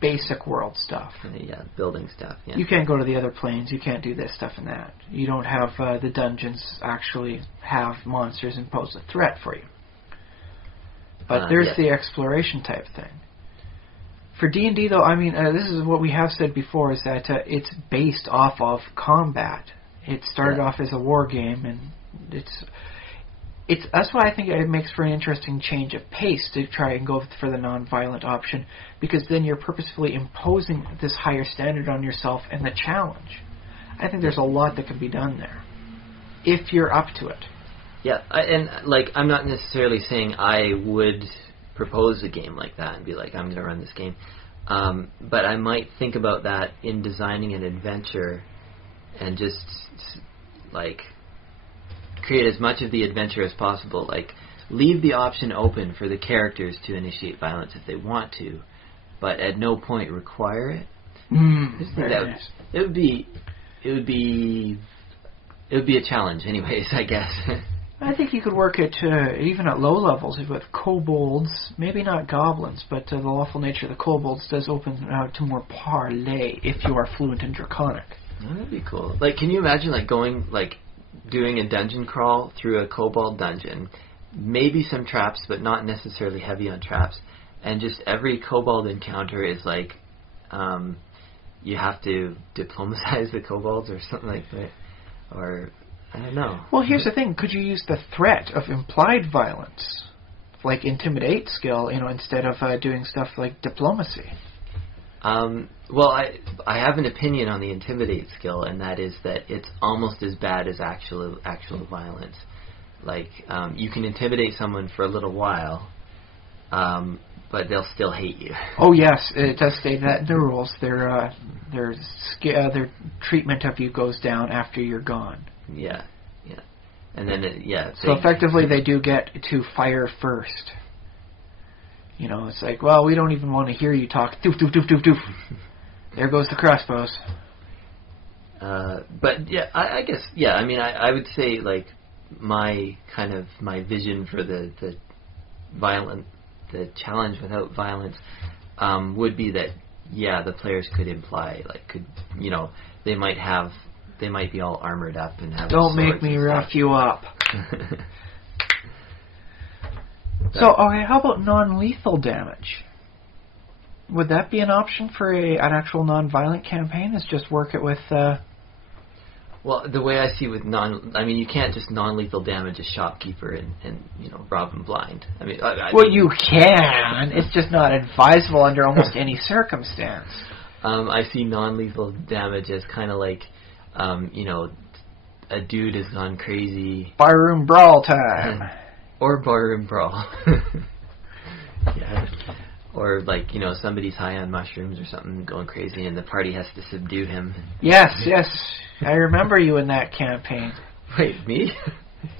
basic world stuff. Yeah, building stuff, yeah. You can't go to the other planes, you can't do this stuff and that. You don't have the dungeons actually have monsters and pose a threat for you. But there's the exploration type thing. For D&D, though, I mean, this is what we have said before, is that it's based off of combat. It started off as a war game, and that's why I think it makes for an interesting change of pace to try and go for the non-violent option, because then you're purposefully imposing this higher standard on yourself and the challenge. I think there's a lot that can be done there, if you're up to it. Yeah, I'm not necessarily saying I would propose a game like that and be like, I'm going to run this game. But I might think about that in designing an adventure and just, like, create as much of the adventure as possible. Like, leave the option open for the characters to initiate violence if they want to, but at no point require it. It would be a challenge anyways, I guess. I think you could work it even at low levels with kobolds, maybe not goblins, but the lawful nature of the kobolds does open to more parlay if you are fluent in Draconic. Oh, that'd be cool. Like, can you imagine doing a dungeon crawl through a kobold dungeon, maybe some traps, but not necessarily heavy on traps, and just every kobold encounter is like, you have to diplomatize the kobolds or something like that, or I don't know. Well, here's the thing. Could you use the threat of implied violence, like intimidate skill, instead of doing stuff like diplomacy? Well, I have an opinion on the intimidate skill, and that is that it's almost as bad as actual violence. Like, you can intimidate someone for a little while, but they'll still hate you. Oh yes, it does say that in the rules. Their treatment of you goes down after you're gone. Yeah. And then, So effectively, they do get to fire first. It's like, well, we don't even want to hear you talk. Doof, doof, doof, doof, doof. There goes the crossbows. But, yeah, I guess, yeah, I mean, I would say, like, my vision for the challenge without violence would be that, yeah, the players could imply, they might be all armored up and have Don't make me rough you up. So, okay, how about non-lethal damage? Would that be an option for an actual non-violent campaign? Is just work it with... Well, the way I see with you can't just non-lethal damage a shopkeeper and rob him blind. I mean, you can. It's just not advisable under almost any circumstance. I see non-lethal damage as kind of like, a dude has gone crazy. Barroom brawl time. Or barroom brawl. Yeah. Or somebody's high on mushrooms or something going crazy and the party has to subdue him. Yes. I remember you in that campaign. Wait, me?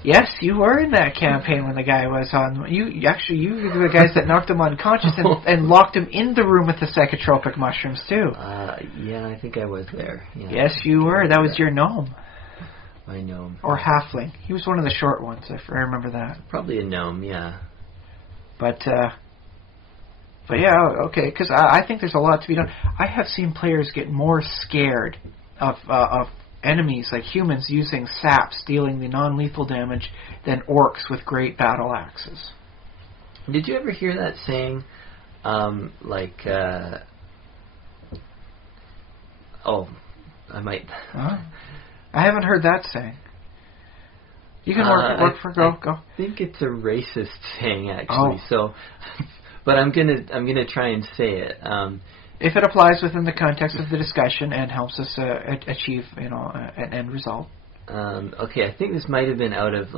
Yes, you were in that campaign when the guy was on... You were the guys that knocked him unconscious and locked him in the room with the psychotropic mushrooms, too. Yeah, I think I was there. Yeah. Yes, you were. That was your gnome. My gnome. Or halfling. He was one of the short ones. I remember that. Probably a gnome, yeah. But yeah, okay, because I think there's a lot to be done. I have seen players get more scared of enemies, like humans, using saps, dealing the non-lethal damage, than orcs with great battle axes. Did you ever hear that saying, I might... Huh? I haven't heard that saying. You can work for go. I think it's a racist saying, actually. So, but I'm gonna try and say it. If it applies within the context of the discussion and helps us achieve, an end result. Okay, I think this might have been out of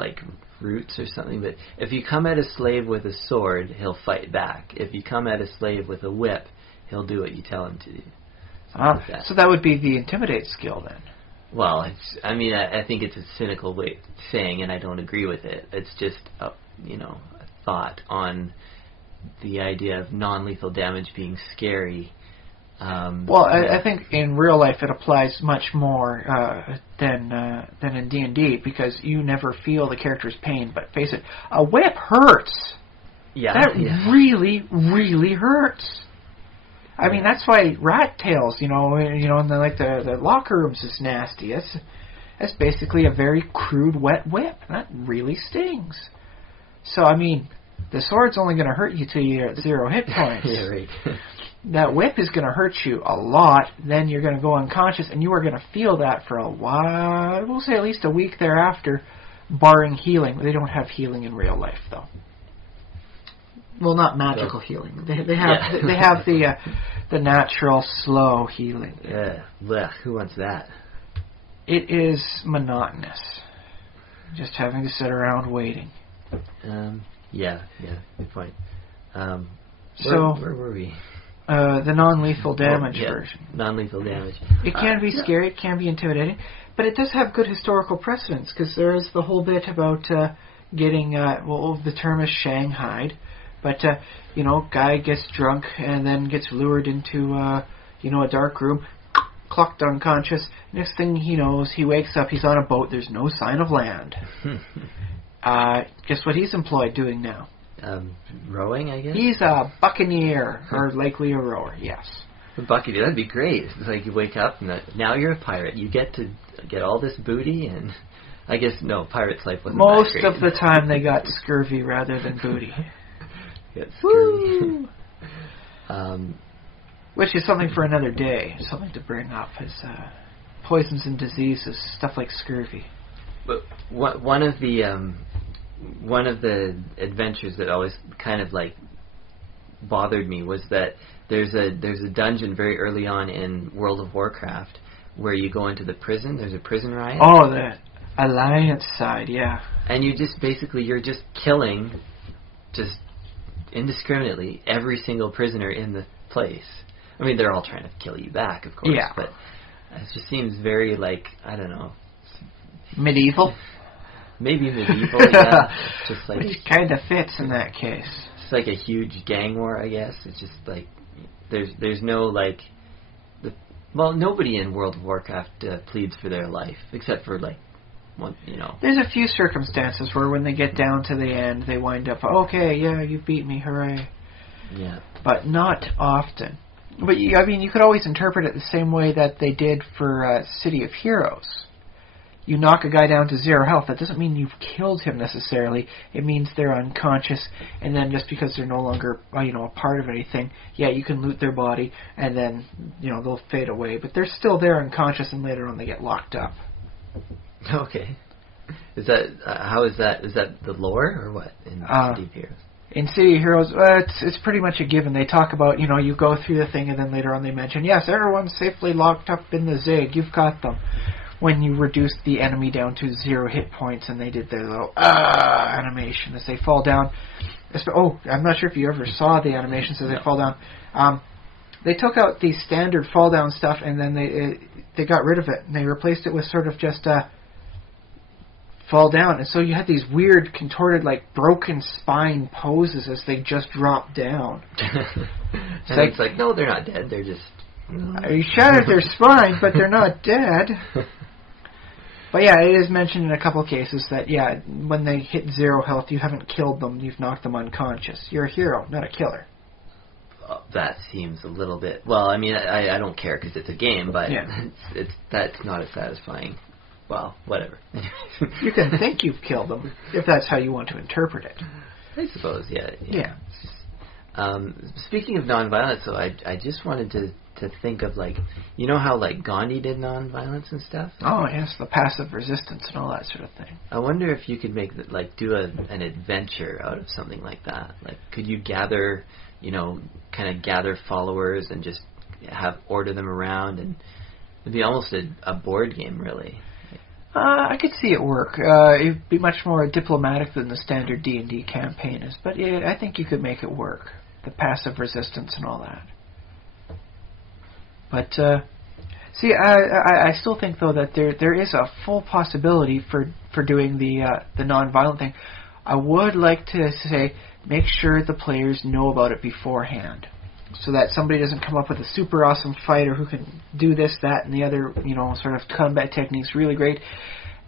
Roots or something. But if you come at a slave with a sword, he'll fight back. If you come at a slave with a whip, he'll do what you tell him to do. So that would be the intimidate skill then. Well, I think it's a cynical way of saying, and I don't agree with it. It's just a thought on the idea of non-lethal damage being scary. I think in real life it applies much more than in D&D, because you never feel the character's pain. But face it, a whip hurts. Yeah, that really, really hurts. I mean, that's why rat tails, and the locker rooms is nasty. That's basically a very crude wet whip. That really stings. So, I mean, The sword's only going to hurt you till you're at 0 hit points. Yeah, right. That whip is going to hurt you a lot. Then you're going to go unconscious, and you are going to feel that for a while. We'll say at least a week thereafter, barring healing. They don't have healing in real life, though. Well, not magical healing. They have the natural slow healing. Yeah. Blech, who wants that? It is monotonous. Just having to sit around waiting. Yeah, good point. Where were we? The non-lethal damage version. Non-lethal damage. It can be scary, it can be intimidating, but it does have good historical precedence, because there is the whole bit about getting, the term is shanghaied, but, guy gets drunk and then gets lured into, a dark room, clocked unconscious. Next thing he knows, he wakes up, he's on a boat, there's no sign of land. Guess what he's employed doing now? Rowing, I guess? He's a buccaneer, or likely a rower, yes. A buccaneer, that'd be great. It's like you wake up and now you're a pirate. You get to get all this booty, and I guess, no, pirate's life wasn't Most that great. of the time they got scurvy rather than booty. Scurvy. Which is something for another day, something to bring up, is poisons and diseases, stuff like scurvy. But one of the adventures that always kind of like bothered me was that there's a dungeon very early on in World of Warcraft where you go into the prison. There's a prison riot. Oh, the Alliance side, yeah. And you're just killing just indiscriminately every single prisoner in the place. I mean, they're all trying to kill you back, of course, yeah. But it just seems very, like, I don't know. Medieval? Maybe medieval, yeah. Just like, which kind of fits in that case. It's like a huge gang war, I guess. It's just like, there's no, like, nobody in World of Warcraft pleads for their life, except for, like, one, There's a few circumstances where when they get down to the end, they wind up, okay, yeah, you beat me, hooray. Yeah. But not often. But, you could always interpret it the same way that they did for City of Heroes. You knock a guy down to 0 health, that doesn't mean you've killed him necessarily. It means they're unconscious, and then just because they're no longer, a part of anything, yeah, you can loot their body, and then, they'll fade away. But they're still there unconscious, and later on they get locked up. Okay. Is that, how is that? Is that the lore, or what, in City of Heroes? In City of Heroes, it's pretty much a given. They talk about, you go through the thing, and then later on they mention, yes, everyone's safely locked up in the Zig, you've got them. When you reduce the enemy down to 0 hit points, and they did their little animation as they fall down. I'm not sure if you ever saw the animations as they fall down. They took out the standard fall down stuff, and then they got rid of it, and they replaced it with sort of just fall down. And so you had these weird, contorted, like broken spine poses as they just dropped down. It's like, no, they're not dead. They're just. You shattered their spine, but they're not dead. But yeah, it is mentioned in a couple cases that, yeah, when they hit 0 health, you haven't killed them, you've knocked them unconscious. You're a hero, not a killer. That seems a little bit... Well, I mean, I don't care because it's a game, but yeah. That's not as satisfying. Well, whatever. You can think you've killed them, if that's how you want to interpret it. I suppose, yeah. Yeah. Speaking of nonviolence, so I just wanted to think of, like, how, like, Gandhi did nonviolence and stuff? Oh, yes, the passive resistance and all that sort of thing. I wonder if you could make, do an adventure out of something like that. Like, could you gather, kind of gather followers and just order them around, and it'd be almost a board game, really. I could see it work. It'd be much more diplomatic than the standard D&D campaign is, but I think you could make it work. The passive resistance and all that. But, see, I still think, though, that there is a full possibility for doing the non-violent thing. I would like to say, make sure the players know about it beforehand, so that somebody doesn't come up with a super awesome fighter who can do this, that, and the other, sort of combat techniques really great,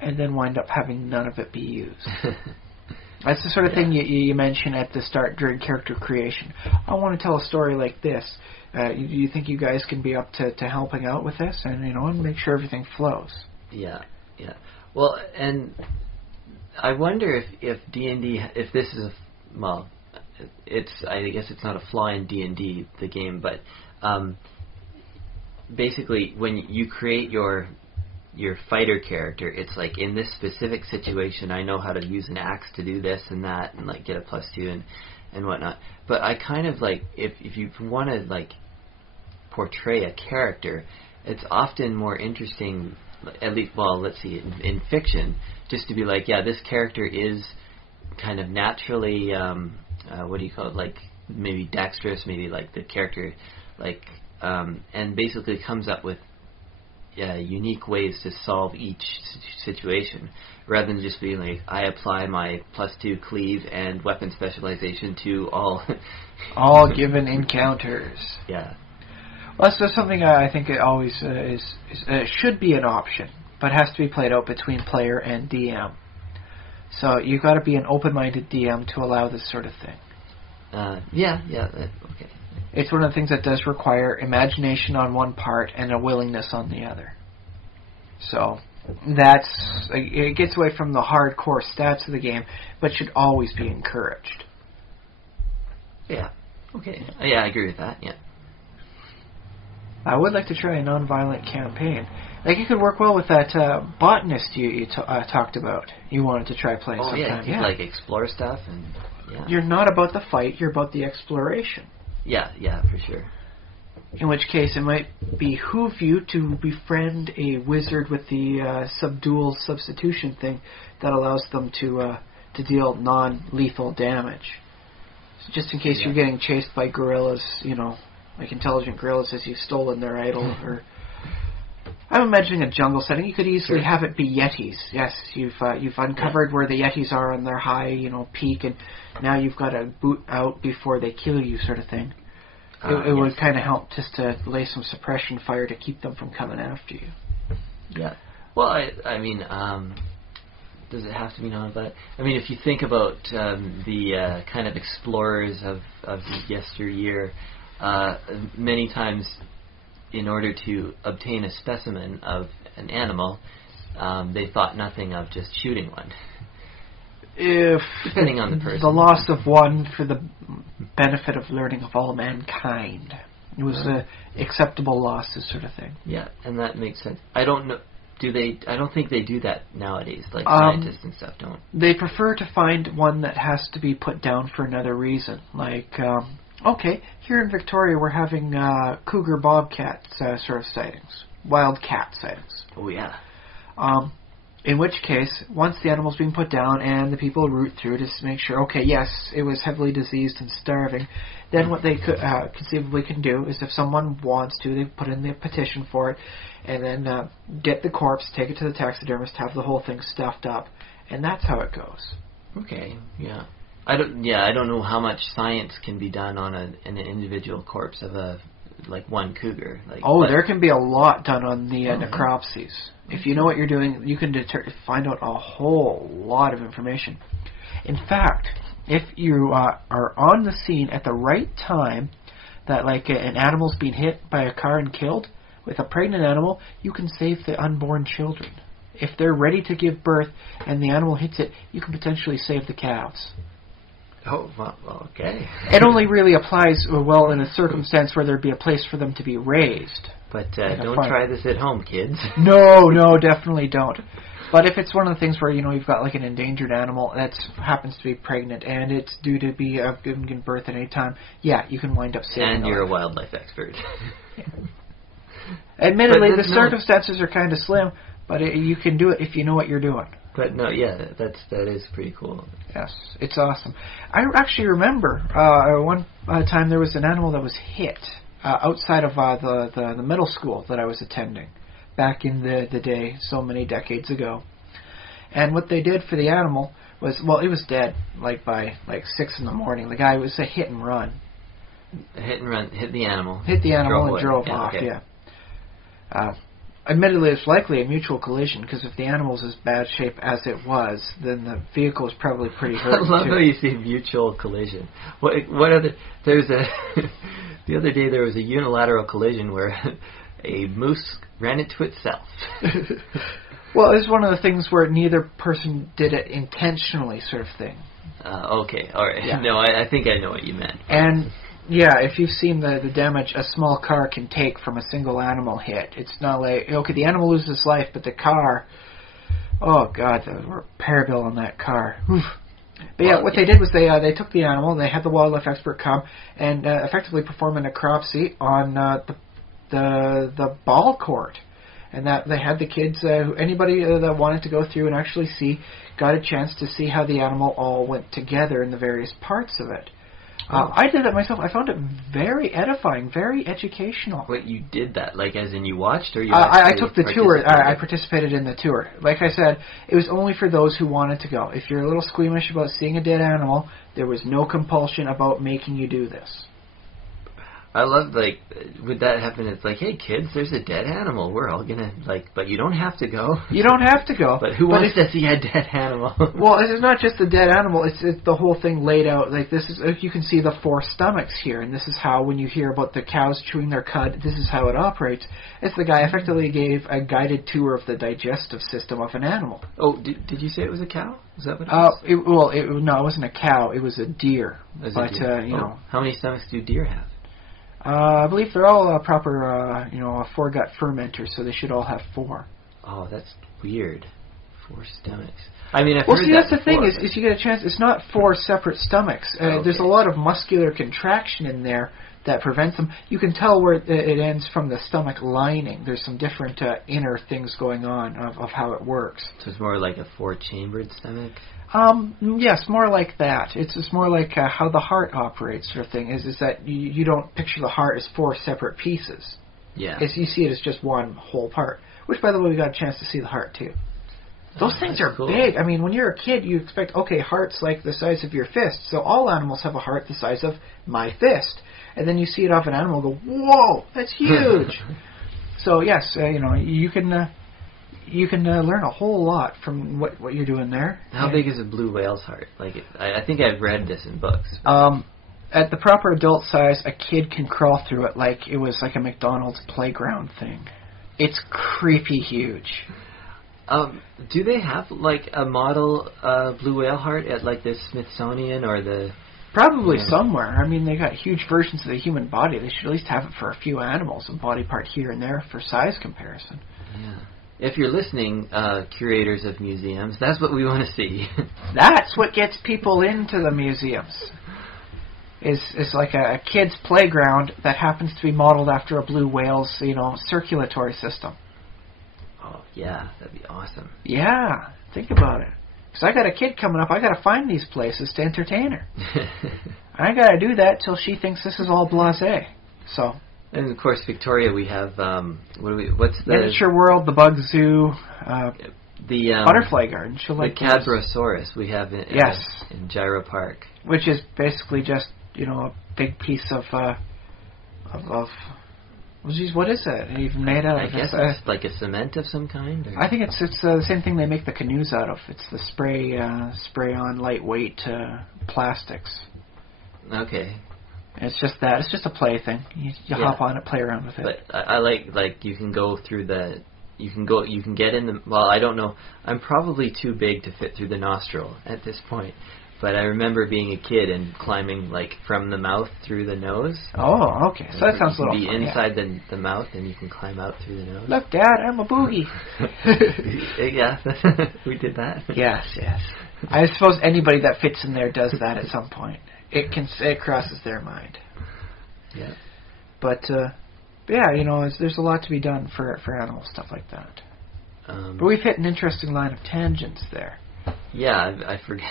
and then wind up having none of it be used. That's the sort of thing you mention at the start during character creation. I want to tell a story like this. You think you guys can be up to helping out with this, and and make sure everything flows? Yeah. Well, and I wonder if D&D, if this is I guess it's not a flaw in D&D, the game, but basically when you create your fighter character, it's like, in this specific situation, I know how to use an axe to do this and that, and like get a +2 and whatnot. But I kind of like, if you want to like portray a character, it's often more interesting, at least, well, let's see, in fiction, just to be like, yeah, this character is kind of naturally, what do you call it, like maybe dexterous, maybe like the character, like, and basically comes up with unique ways to solve each situation, rather than just being like, I apply my +2 cleave and weapon specialization to all all given encounters. Yeah. Well, that's something I think it always should be an option, but has to be played out between player and DM. So you've got to be an open-minded DM to allow this sort of thing. Okay. It's one of the things that does require imagination on one part and a willingness on the other. So it gets away from the hardcore stats of the game, but should always be encouraged. Yeah. Okay. Yeah, I agree with that. Yeah. I would like to try a non-violent campaign. Like, it could work well with that botanist you talked about. You wanted to try playing sometime. Yeah, like explore stuff and yeah. You're not about the fight, you're about the exploration. Yeah, for sure. In which case, it might behoove you to befriend a wizard with the subdual substitution thing that allows them to deal non-lethal damage. So just in case you're getting chased by gorillas, like intelligent gorillas as you've stolen their idol, or I'm imagining a jungle setting. You could easily have it be yetis. Yes, you've uncovered where the yetis are on their high, peak, and now you've got to boot out before they kill you, sort of thing. It would kind of help just to lay some suppression fire to keep them from coming after you. Yeah. Well, I mean, does it have to be non-violent? I mean, if you think about the kind of explorers of yesteryear, many times, in order to obtain a specimen of an animal, they thought nothing of just shooting one. Depending on the person. The loss of one for the benefit of learning of all mankind. It was an acceptable loss, this sort of thing. Yeah, and that makes sense. I don't know. I don't think they do that nowadays. Like scientists and stuff don't. They prefer to find one that has to be put down for another reason. Like, okay, here in Victoria we're having cougar bobcat sort of sightings. Wild cat sightings. Oh, yeah. In which case, once the animal's been put down and the people root through to make sure, okay, yes, it was heavily diseased and starving, then what they could, conceivably can do is, if someone wants to, they put in the petition for it, and then get the corpse, take it to the taxidermist, have the whole thing stuffed up, and that's how it goes. Okay, yeah. I don't know how much science can be done on an individual corpse of one cougar. There can be a lot done on the necropsies. If you know what you're doing, you can find out a whole lot of information. In fact, if you are on the scene at the right time, that an animal's been hit by a car and killed, with a pregnant animal, you can save the unborn children. If they're ready to give birth and the animal hits it, you can potentially save the calves. Oh, well, okay. It only really applies, in a circumstance where there'd be a place for them to be raised. But don't try this at home, kids. No, definitely don't. But if it's one of the things where, you've got an endangered animal that happens to be pregnant and it's due to be giving birth at any time, you can wind up saving And you're a wildlife expert. Admittedly, the circumstances are kind of slim, but you can do it if you know what you're doing. But no, that is pretty cool. Yes, it's awesome. I actually remember one time there was an animal that was hit outside of the middle school that I was attending back in the day, so many decades ago. And what they did for the animal was, it was dead by 6 in the morning. The guy was a hit and run. A hit and run, hit the animal and drove off. Okay. Yeah. Admittedly, it's likely a mutual collision, because if the animal's as bad shape as it was, then the vehicle is probably pretty hurt. I love how you say mutual collision. What other? The other day there was a unilateral collision where a moose ran into itself. Well, it's one of the things where neither person did it intentionally, sort of thing. Okay, all right. Yeah. No, I think I know what you meant. And yeah, if you've seen the damage a small car can take from a single animal hit, it's not like, okay, the animal loses life, but the car, oh god, the repair bill on that car. Oof. But yeah, what they did was they took the animal, they had the wildlife expert come and effectively perform a necropsy on the ball court. And that they had the kids, anybody that wanted to go through and actually see, got a chance to see how the animal all went together in the various parts of it. I did that myself. I found it very edifying, very educational. Wait, you did that? Like, as in you watched, or you I took the tour. I participated in the tour. Like I said, it was only for those who wanted to go. If you're a little squeamish about seeing a dead animal, there was no compulsion about making you do this. I love, like, would that happen? It's like, hey, kids, there's a dead animal. We're all gonna, like, but you don't have to go. You don't have to go. But who wants to see a dead animal? Well, it's not just the dead animal. It's the whole thing laid out. Like, this is, you can see the 4 stomachs here, and this is how, when you hear about the cows chewing their cud, this is how it operates. It's the guy effectively gave a guided tour of the digestive system of an animal. Oh, did you say it was a cow? Is that what it was? No, it wasn't a cow. It was a deer. You know. How many stomachs do deer have? I believe they're all proper, a 4-gut fermenters, so they should all have 4. Oh, that's weird. 4 stomachs. I mean, that's the thing, is you get a chance, it's not 4 separate stomachs. Okay. There's a lot of muscular contraction in there that prevents them. You can tell where it ends from the stomach lining. There's some different inner things going on of how it works. So it's more like a 4-chambered stomach? Yes, more like that. It's just more like how the heart operates, sort of thing. Is that you don't picture the heart as 4 separate pieces. Yeah. You see it as just one whole part. Which, by the way, we got a chance to see the heart too. Those things are cool. big. I mean, when you're a kid, you expect, okay, heart's like the size of your fist. So all animals have a heart the size of my fist. And then you see it off an animal and go, whoa, that's huge. So yes, you can learn a whole lot from what you're doing there. How big is a blue whale's heart? Like, I think I've read this in books. At the proper adult size, a kid can crawl through it like it was like a McDonald's playground thing. It's creepy huge. Do they have like a model blue whale heart at like the Smithsonian or the? Probably somewhere. I mean, they got huge versions of the human body. They should at least have it for a few animals, a body part here and there for size comparison. Yeah. If you're listening, curators of museums, that's what we want to see. That's what gets people into the museums. It's like a kid's playground that happens to be modeled after a blue whale's, circulatory system. Oh, yeah, that'd be awesome. Yeah, think about it. Because I got a kid coming up, I got to find these places to entertain her. I got to do that till she thinks this is all blasé. So. And of course, Victoria, we have what's the Miniature World, the Bug Zoo, the Butterfly Garden. She'll the like Cadbrosaurus we have in Gyro Park, which is basically just a big piece of what is it? Even made out of? I guess it's like a cement of some kind. Or? I think it's the same thing they make the canoes out of. It's the spray on lightweight plastics. Okay. It's just that. It's just a play thing. You hop on it, play around with it. But I like you can go through you can get in the. Well, I don't know. I'm probably too big to fit through the nostril at this point. But I remember being a kid and climbing like from the mouth through the nose. Oh, okay. So that sounds a little fun. You can be inside the mouth and you can climb out through the nose. Look, Dad, I'm a boogie. Yeah, we did that. Yes. I suppose anybody that fits in there does that at some point. It crosses their mind. Yeah. But there's a lot to be done for animal stuff like that. But we've hit an interesting line of tangents there. Yeah, I forget.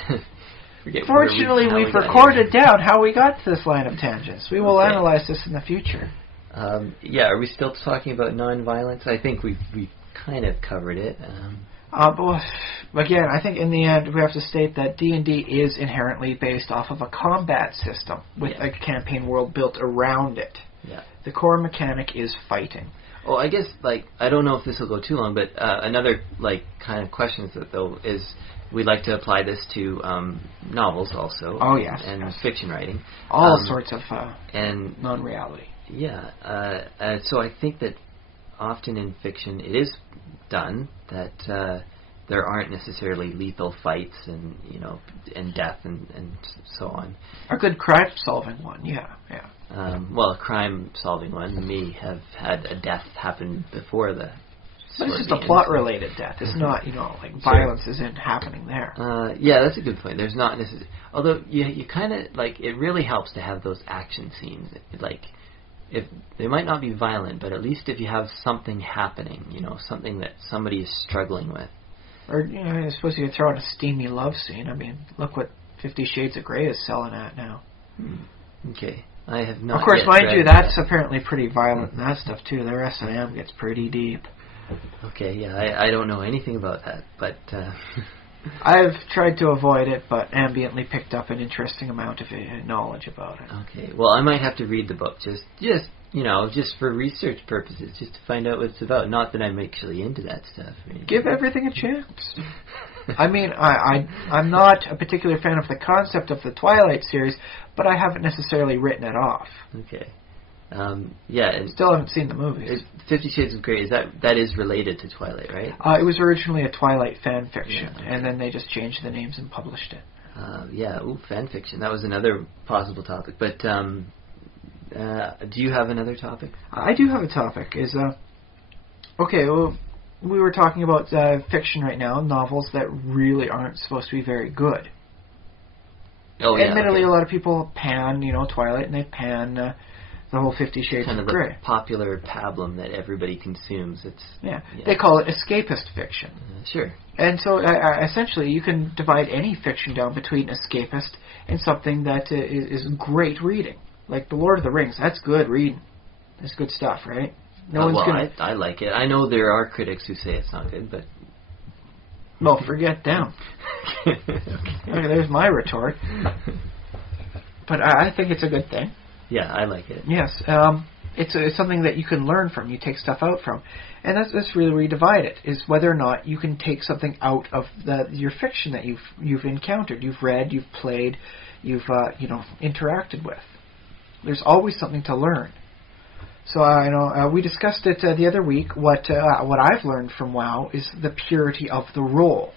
Fortunately, we've recorded down how we got to this line of tangents. We will analyze this in the future. Yeah, are we still talking about non-violence? I think we've kind of covered it. But again, I think in the end we have to state that D&D is inherently based off of a combat system with a campaign world built around it. Yeah. The core mechanic is fighting. Well, I guess I don't know if this will go too long, but another kind of questions though is we'd like to apply this to novels also. Oh yes, and fiction writing. All sorts of and non-reality. Yeah. So I think that often in fiction it is done that there aren't necessarily lethal fights and and death and so on. A good crime-solving one, yeah. Well, a crime-solving one may have had a death happen before the. But it's just a plot-related death. It's not, like violence isn't happening there. Yeah, that's a good point. There's not necessarily. Although you kind of like it really helps to have those action scenes. Like, if they might not be violent, but at least if you have something happening, something that somebody is struggling with. Or I suppose you could throw in a steamy love scene. I mean, look what 50 Shades of Grey is selling at now. Okay. I have not. Of course, yet mind read you, that's that. apparently pretty violent and that stuff too. Their S&M gets pretty deep. Okay, yeah, I don't know anything about that, but... I've tried to avoid it, but ambiently picked up an interesting amount of knowledge about it. Okay, well, I might have to read the book, just for research purposes, just to find out what it's about. Not that I'm actually into that stuff. Give everything a chance. I mean, I'm not a particular fan of the concept of the Twilight series, but I haven't necessarily written it off. Okay. Yeah, and still haven't seen the movies. 50 Shades of Grey, that is related to Twilight, right? It was originally a Twilight fan fiction, and then they just changed the names and published it. Fan fiction. That was another possible topic. But do you have another topic? I do have a topic. Okay, well, we were talking about fiction right now, novels that really aren't supposed to be very good. Oh, yeah. Admittedly, okay. a lot of people pan, Twilight, and they pan the whole 50 Shades kind of the Grey. Popular pablum that everybody consumes. They call it escapist fiction. Sure. And so, essentially, you can divide any fiction down between escapist and something that is great reading. Like The Lord of the Rings, that's good reading. That's good stuff, right? I like it. I know there are critics who say it's not good, but... Well, forget them. Okay, there's my retort. But I think it's a good thing. Yeah, I like it. Yes, it's something that you can learn from. You take stuff out from, and that's really where you divide it. Is whether or not you can take something out of your fiction that you've encountered, you've read, you've played, you've interacted with. There's always something to learn. So we discussed it the other week. What I've learned from WoW is the purity of the role.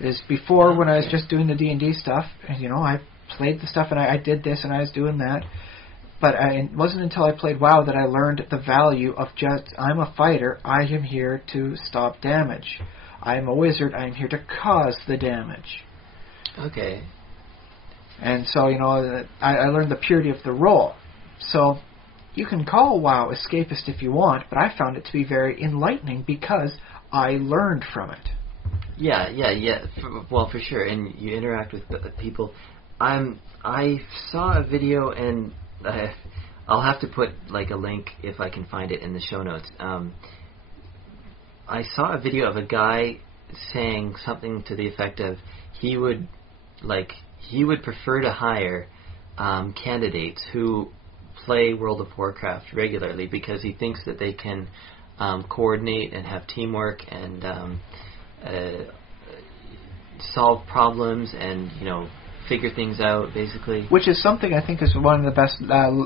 Is before when I was just doing the D&D stuff, and I played the stuff and I did this and I was doing that. But it wasn't until I played WoW that I learned the value of I'm a fighter, I am here to stop damage. I am a wizard, I am here to cause the damage. Okay. And so, I learned the purity of the role. So, you can call WoW escapist if you want, but I found it to be very enlightening because I learned from it. Yeah. For sure. And you interact with people. I saw a video and... I'll have to put like a link if I can find it in the show notes. I saw a video of a guy saying something to the effect of he would prefer to hire candidates who play World of Warcraft regularly because he thinks that they can coordinate and have teamwork and solve problems and figure things out, basically. Which is something I think is one of the best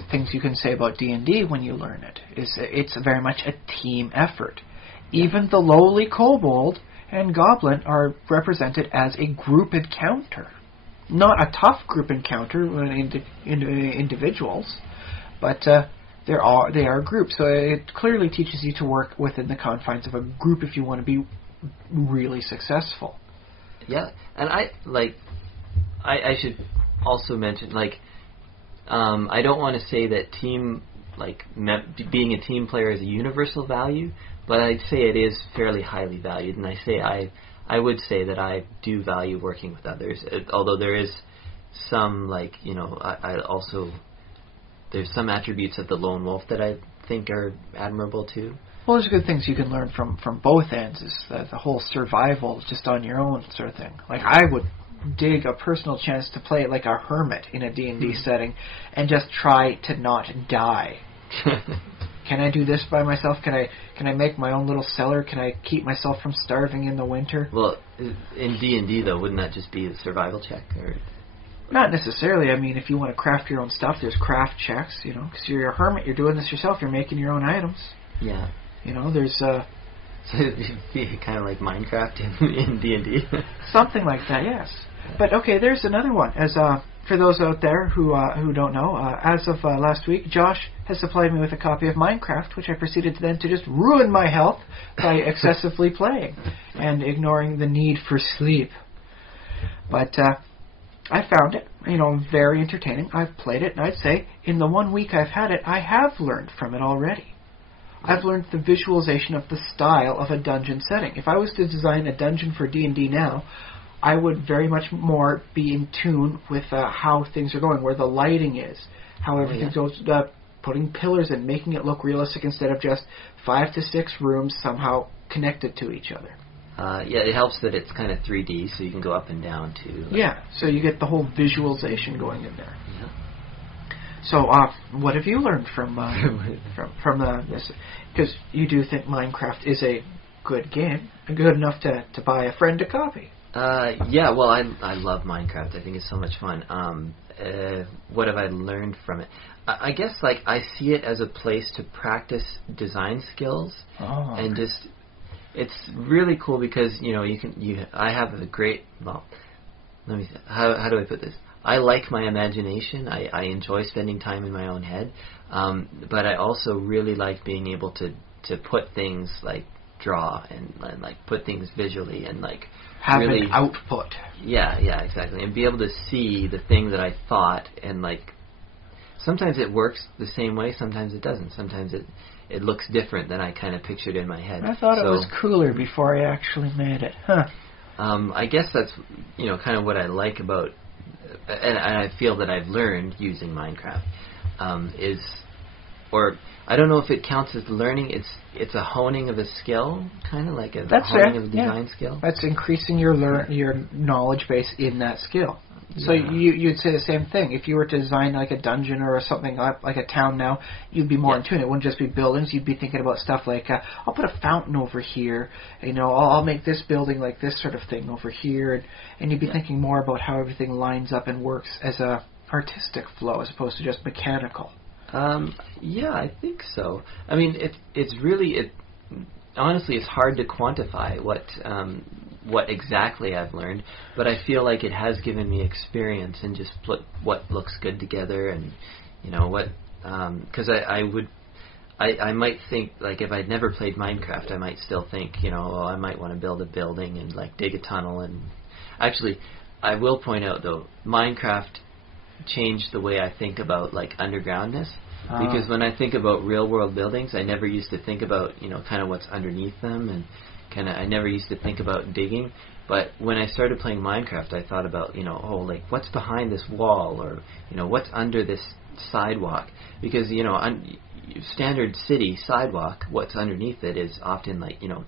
things you can say about D&D when you learn it. It's very much a team effort. Even the lowly kobold and goblin are represented as a group encounter. Not a tough group encounter individuals, but they are groups. So it clearly teaches you to work within the confines of a group if you want to be really successful. Yeah, and I should also mention, I don't want to say that being a team player is a universal value, but I'd say it is fairly highly valued, and I would say that I do value working with others, although there is some, there's some attributes of the lone wolf that I think are admirable too. Well, there's good things you can learn from both ends, is the whole survival just on your own sort of thing. Like, I would dig a personal chance to play it like a hermit in a D&D setting and just try to not die. Can I do this by myself? Can I make my own little cellar? Can I keep myself from starving in the winter? Well, in D&D though, wouldn't that just be a survival check? Or not necessarily. I mean, if you want to craft your own stuff, there's craft checks, because you're a hermit, you're doing this yourself, you're making your own items. Yeah. There's So it'd be kind of like Minecraft in D&D. Something like that, yes. But okay, there's another one. As for those out there who don't know, as of last week, Josh has supplied me with a copy of Minecraft, which I proceeded then to just ruin my health by excessively playing and ignoring the need for sleep. But I found it, very entertaining. I've played it, and I'd say in the 1 week I've had it, I have learned from it already. I've learned the visualization of the style of a dungeon setting. If I was to design a dungeon for D&D now, I would very much more be in tune with how things are going, where the lighting is, how everything goes, putting pillars in, making it look realistic instead of just 5 to 6 rooms somehow connected to each other. It helps that it's kind of 3D, so you can go up and down too. So you get the whole visualization going in there. Yeah. So, what have you learned from this? Because you do think Minecraft is a good game, good enough to buy a friend a copy. Well, I love Minecraft. I think it's so much fun. What have I learned from it? I guess I see it as a place to practice design skills and just. It's really cool because I have a great let me how do I put this? I like my imagination. I enjoy spending time in my own head, but I also really like being able to put things draw and put things visually and have really an output. Yeah, exactly, and be able to see the thing that I thought and sometimes it works the same way, sometimes it doesn't. Sometimes it looks different than I kind of pictured in my head. I thought it was cooler before I actually made it. I guess that's kind of what I like about, and I feel that I've learned using Minecraft I don't know if it counts as learning. It's a honing of a skill, kind of like a honing of a design skill. That's increasing your knowledge base in that skill. So you'd say the same thing. If you were to design a dungeon or something like a town now, you'd be more in tune. It wouldn't just be buildings. You'd be thinking about stuff like, I'll put a fountain over here. I'll make this building like this sort of thing over here. And you'd be thinking more about how everything lines up and works as a artistic flow as opposed to just mechanical. I think so. I mean, it's really honestly, it's hard to quantify what exactly I've learned, but I feel like it has given me experience and just what looks good together, and what because I might think if I'd never played Minecraft, I might still think I might want to build a building and dig a tunnel. And actually, I will point out though, Minecraft changed the way I think about undergroundness. Because when I think about real world buildings, I never used to think about kind of what's underneath them, and I never used to think about digging. But when I started playing Minecraft, I thought about what's behind this wall, or what's under this sidewalk, because standard city sidewalk, what's underneath it is often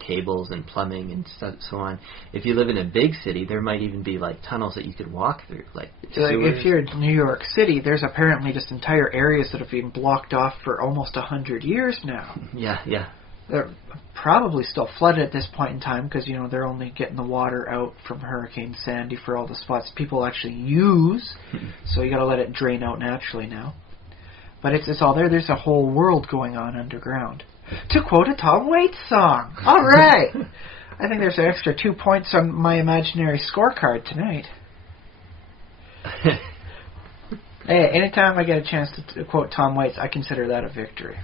cables and plumbing and so on. If you live in a big city, there might even be tunnels that you could walk through, if you're in New York City, there's apparently just entire areas that have been blocked off for almost 100 years now. Yeah. They're probably still flooded at this point in time because they're only getting the water out from Hurricane Sandy for all the spots people actually use. So you got to let it drain out naturally now. But it's all there. There's a whole world going on underground. To quote a Tom Waits song. All right. I think there's an extra 2 points on my imaginary scorecard tonight. Hey, anytime I get a chance to quote Tom Waits, I consider that a victory.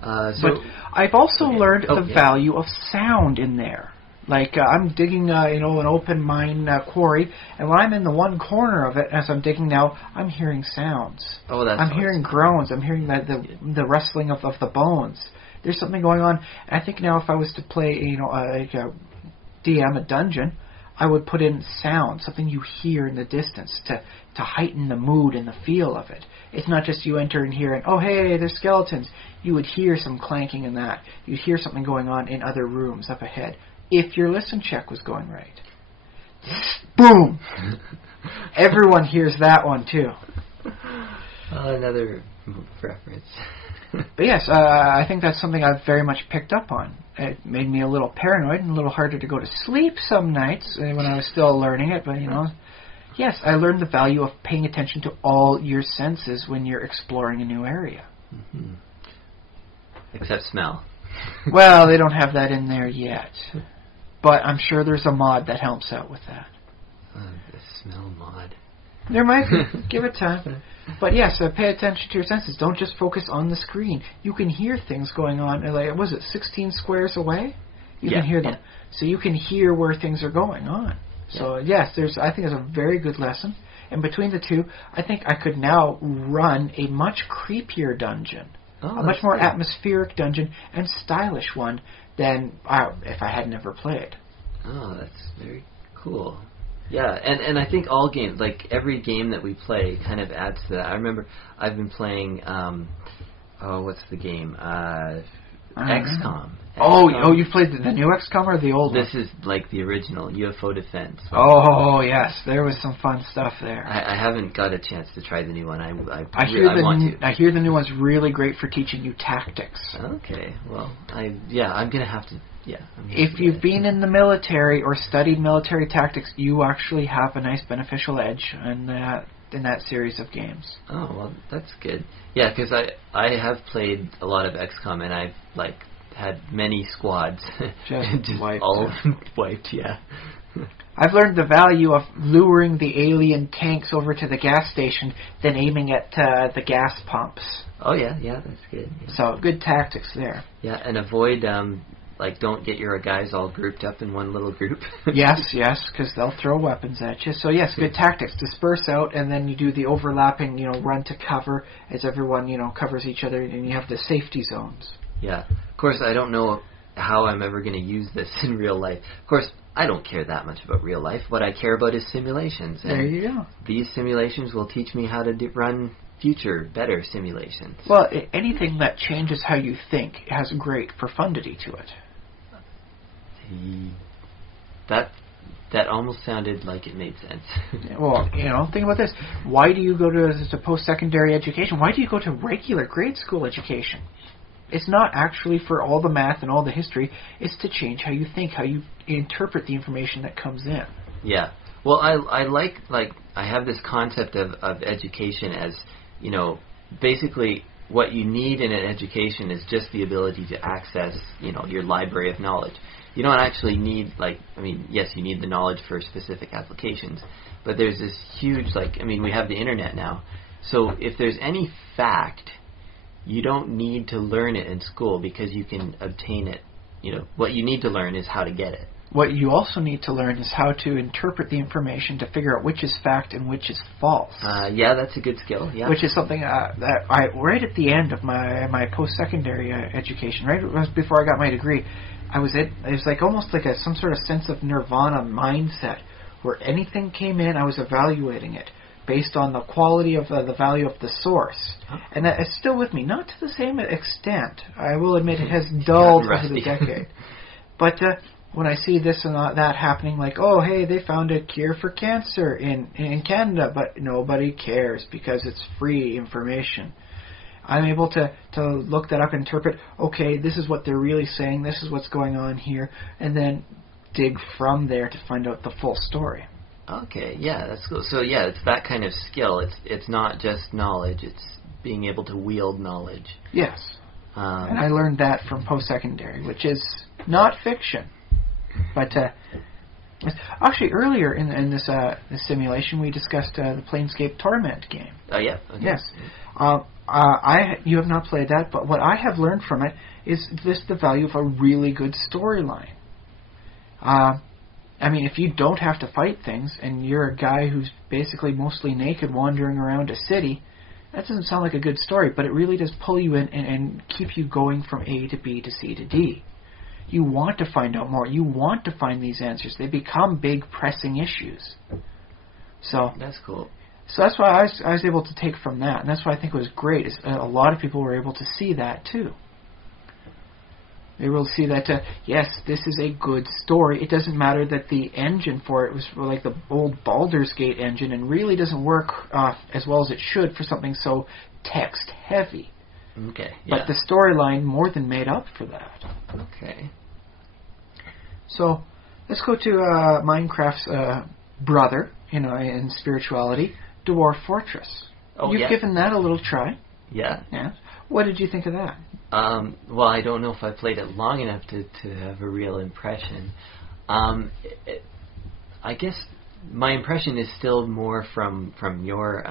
But I've also learned the value of sound in there. I'm digging, an open mine quarry, and when I'm in the one corner of it, as I'm digging now, I'm hearing sounds. Oh, that's I'm hearing groans. I'm hearing the rustling of the bones. There's something going on. And I think now if I was to play, a DM a dungeon, I would put in sound, something you hear in the distance to heighten the mood and the feel of it. It's not just you enter in here and, oh, hey, there's skeletons. You would hear some clanking in that. You'd hear something going on in other rooms up ahead. If your listen check was going right. Boom! Everyone hears that one, too. Another reference. But yes, I think that's something I've very much picked up on. It made me a little paranoid and a little harder to go to sleep some nights when I was still learning it, but, yes, I learned the value of paying attention to all your senses when you're exploring a new area. Mm-hmm. Except smell. Well, they don't have that in there yet. But I'm sure there's a mod that helps out with that. The smell mod. There might be. Give it time. But yes, pay attention to your senses. Don't just focus on the screen. You can hear things going on. Like, was it 16 squares away? You can hear them. So you can hear where things are going on. So yes, I think it's a very good lesson. And between the two, I think I could now run a much creepier dungeon. A much more atmospheric dungeon and stylish one than if I had never played. Oh, that's very cool. Yeah, and I think all games, like every game that we play, kind of adds to that. I remember I've been playing, what's the game? XCOM. Oh, you've played the new XCOM or the old one? This is like the original, UFO Defense. Oh, yes, there was some fun stuff there. I haven't got a chance to try the new one. I want to. I hear the new one's really great for teaching you tactics. Okay, well, I'm going to have to... Yeah. If you've been in the military or studied military tactics, you actually have a nice beneficial edge in that series of games. Oh, well, that's good. Yeah, because I have played a lot of XCOM, and I've had many squads. Just wiped. All wiped, yeah. I've learned the value of luring the alien tanks over to the gas station than aiming at the gas pumps. Oh, yeah, that's good. Yeah. So, good tactics there. Yeah, and avoid... don't get your guys all grouped up in one little group. Yes, because they'll throw weapons at you. So yes, good tactics. Disperse out, and then you do the overlapping, run to cover as everyone, covers each other, and you have the safety zones. Yeah. Of course, I don't know how I'm ever going to use this in real life. Of course, I don't care that much about real life. What I care about is simulations. And there you go. These simulations will teach me how to run future, better simulations. Well, anything that changes how you think has great profundity to it. That almost sounded like it made sense. Well, think about this. Why do you go to post-secondary education? Why do you go to regular grade school education? It's not actually for all the math and all the history. It's to change how you think, how you interpret the information that comes in. Yeah. Well, I like I have this concept of education as, basically what you need in an education is just the ability to access, your library of knowledge. You don't actually need, yes, you need the knowledge for specific applications, but there's this huge, we have the internet now. So if there's any fact, you don't need to learn it in school because you can obtain it. What you need to learn is how to get it. What you also need to learn is how to interpret the information to figure out which is fact and which is false. Yeah, that's a good skill. Yeah. Which is something that I right at the end of my post-secondary education, right before I got my degree, it was almost like some sort of sense of nirvana mindset, where anything came in, I was evaluating it based on the quality of the value of the source. And that is still with me, not to the same extent. I will admit it has dulled over the decade. But when I see this and that happening, hey, they found a cure for cancer in Canada, but nobody cares because it's free information. I'm able to look that up and interpret, okay, this is what they're really saying, this is what's going on here, and then dig from there to find out the full story. Okay, yeah, that's cool. So yeah, it's that kind of skill. It's not just knowledge, it's being able to wield knowledge. Yes. And I learned that from post-secondary, which is not fiction. But actually, earlier in this simulation, we discussed the Planescape Torment game. Oh, yeah. Okay. Yes. You have not played that, but what I have learned from it is the value of a really good storyline. If you don't have to fight things, and you're a guy who's basically mostly naked wandering around a city, that doesn't sound like a good story, but it really does pull you in and keep you going from A to B to C to D. You want to find out more. You want to find these answers. They become big, pressing issues. So that's cool. So that's why I was able to take from that, and that's why I think it was great. Is a lot of people were able to see that too. They were able to see that, yes, this is a good story. It doesn't matter that the engine for it was like the old Baldur's Gate engine and really doesn't work as well as it should for something so text-heavy. Okay, yeah. But the storyline more than made up for that. Okay. So, let's go to Minecraft's brother, in spirituality, Dwarf Fortress. Oh, You've given that a little try. Yeah. Yeah. What did you think of that? Well, I don't know if I played it long enough to have a real impression. I guess my impression is still more from your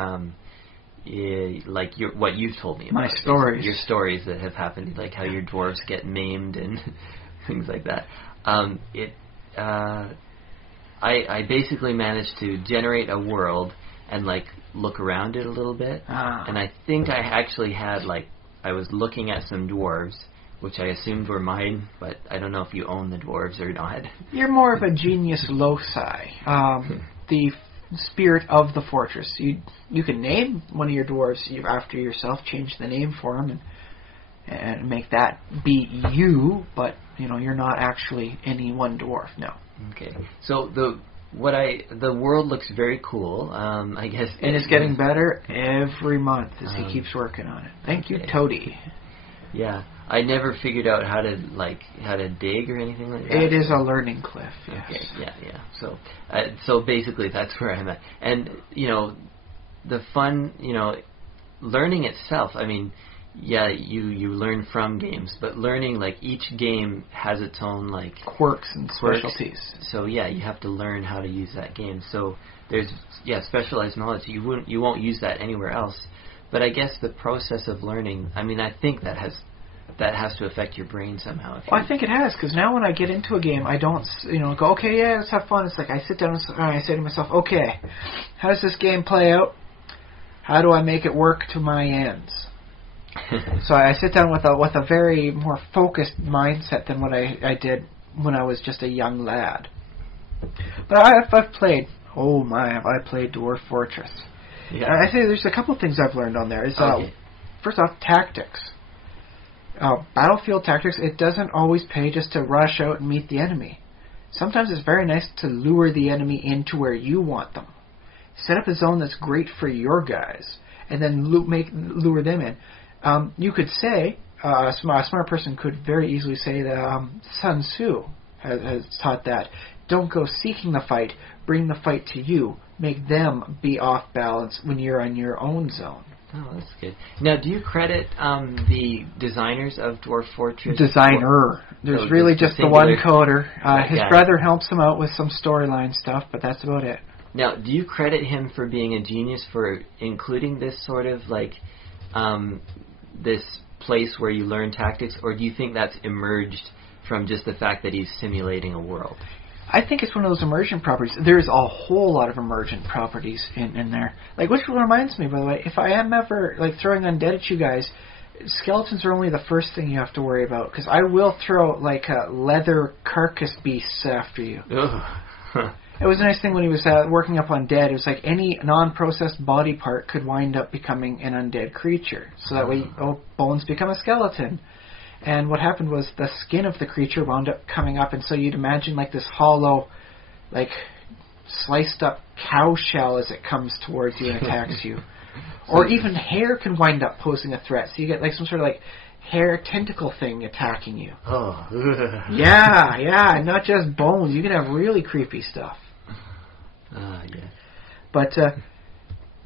what you've told me about. My stories. Your stories that have happened, like how your dwarves get maimed and things like that. I basically managed to generate a world and like look around it a little bit, and I think I actually had I was looking at some dwarves, which I assumed were mine, but I don't know if you own the dwarves or not. You're more of a genius loci, the spirit of the fortress. You can name one of your dwarves after yourself, change the name for them, and make that be you, but you're not actually any one dwarf. No. Okay. So the world looks very cool. I guess, and it's getting better every month as he keeps working on it. Thank you, Toady. Yeah, I never figured out how to dig or anything like that. It is a learning cliff. Yes. Okay. Yeah. So basically, that's where I'm at. And the fun, learning itself. I mean, yeah, you learn from games, but learning each game has its own quirks and specialties. So yeah, you have to learn how to use that game. So there's specialized knowledge. You won't use that anywhere else. But I guess the process of learning, I mean, I think that has to affect your brain somehow. I think it has, because now when I get into a game, I don't go, okay, yeah, let's have fun. It's like I sit down and I say to myself, okay, how does this game play out? How do I make it work to my ends? So I sit down with a very more focused mindset than what I did when I was just a young lad. But I've played. Oh my, have I played Dwarf Fortress? Yeah. And I say there's a couple of things I've learned on there. First off, tactics. Battlefield tactics. It doesn't always pay just to rush out and meet the enemy. Sometimes it's very nice to lure the enemy into where you want them. Set up a zone that's great for your guys, and then lure them in. You could say, a smart person could very easily say that Sun Tzu has taught that. Don't go seeking the fight, bring the fight to you. Make them be off balance when you're on your own zone. Oh, that's good. Now, do you credit the designers of Dwarf Fortress? Designer. There's really just the one coder. His brother helps him out with some storyline stuff, but that's about it. Now, do you credit him for being a genius for including this sort of this place where you learn tactics, or do you think that's emerged from just the fact that he's simulating a world? I think it's one of those emergent properties. There's a whole lot of emergent properties in there. Which reminds me, by the way, if I am ever throwing undead at you guys, skeletons are only the first thing you have to worry about, because I will throw leather carcass beasts after you. It was a nice thing when he was working up on dead. It was like any non-processed body part could wind up becoming an undead creature. So that way, bones become a skeleton. And what happened was the skin of the creature wound up coming up, and so you'd imagine this hollow, sliced up cow shell as it comes towards you and attacks you. Or even hair can wind up posing a threat. So you get some sort of hair tentacle thing attacking you. Oh. Yeah, not just bones. You can have really creepy stuff. Yeah. But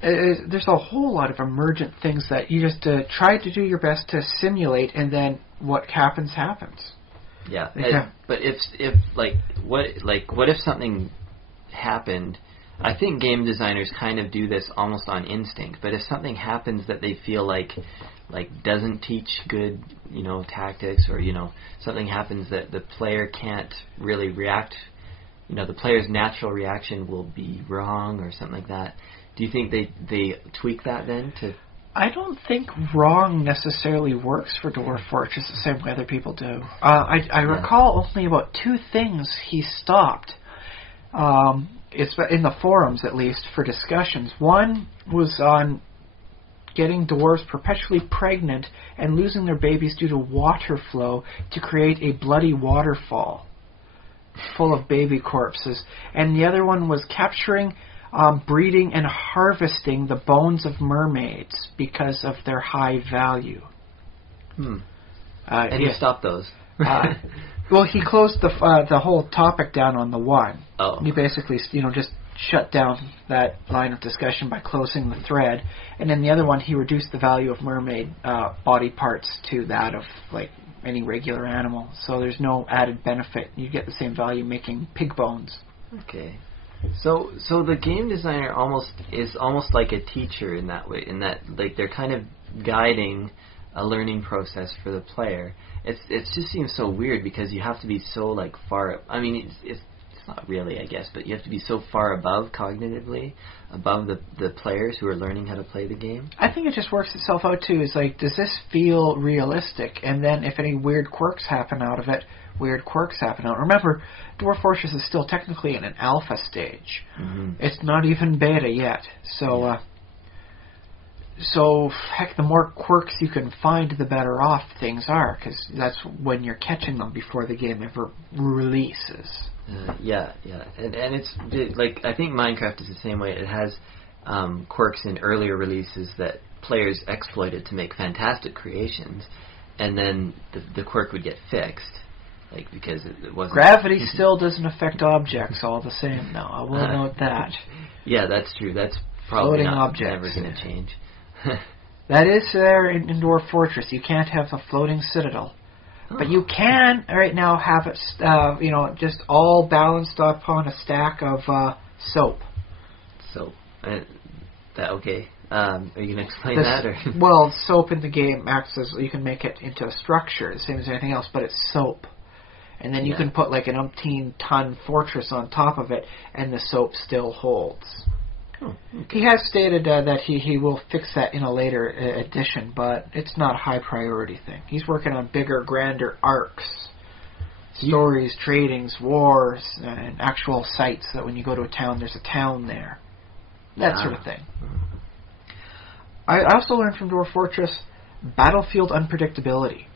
there's a whole lot of emergent things that you just try to do your best to simulate, and then what happens. Yeah. But what if something happened? I think game designers kind of do this almost on instinct. But if something happens that they feel doesn't teach good, tactics, or something happens that the player can't really react, the player's natural reaction will be wrong or something like that. Do you think they tweak that then to? I don't think wrong necessarily works for Dwarf Fortress the same way other people do. I recall only about 2 things he stopped. It's in the forums, at least, for discussions. One was on getting dwarves perpetually pregnant and losing their babies due to water flow to create a bloody waterfall full of baby corpses. And the other one was capturing, breeding, and harvesting the bones of mermaids because of their high value. And you stopped those. Well, he closed the whole topic down on the 1. Oh. He basically, just shut down that line of discussion by closing the thread. And then the other one, he reduced the value of mermaid body parts to that of, like, any regular animal. So there's no added benefit. You get the same value making pig bones. Okay. So the game designer is almost like a teacher in that way, in that, like, they're kind of guiding a learning process for the player. It just seems so weird because you have to be so, like, far. I mean, it's not really, I guess, but you have to be so far above cognitively, above the players who are learning how to play the game. I think it just works itself out too. Is like, does this feel realistic? And then if any weird quirks happen out of it, weird quirks happen out. Remember, Dwarf Fortress is still technically in an alpha stage. Mm-hmm. It's not even beta yet. So, so heck, the more quirks you can find, the better off things are, because that's when you're catching them before the game ever releases. Yeah, and it's like, I think Minecraft is the same way. It has quirks in earlier releases that players exploited to make fantastic creations, and then the quirk would get fixed, like, because it wasn't. Gravity still doesn't affect objects all the same, though. I will note that. Yeah, that's true. That's probably Floating not objects, never going to change. That is there in Dwarf Fortress. You can't have a floating citadel. But you can, right now, have it, just all balanced upon a stack of soap. Soap. Okay. Are you going to explain that? Or? Well, soap in the game acts as, you can make it into a structure, the same as anything else, but it's soap. And then you can put like an umpteen-ton fortress on top of it, and the soap still holds. Oh, okay. He has stated that he will fix that in a later edition, but it's not a high priority thing. He's working on bigger, grander arcs, stories, tradings, wars, and actual sites, that when you go to a town, there's a town there. That sort of thing. I also learned from Dwarf Fortress battlefield unpredictability.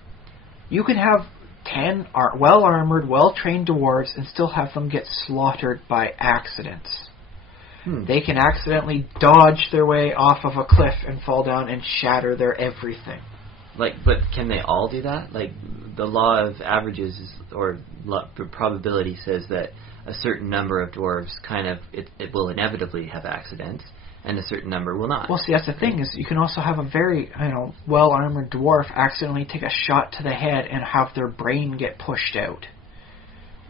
You can have 10 well-armored, well-trained dwarves and still have them get slaughtered by accidents. They can accidentally dodge their way off of a cliff and fall down and shatter their everything. Like, but can they all do that? Like, the law of averages or probability says that a certain number of dwarves it will inevitably have accidents, and a certain number will not. Well, see, that's the thing, is you can also have a very, well-armored dwarf accidentally take a shot to the head and have their brain get pushed out.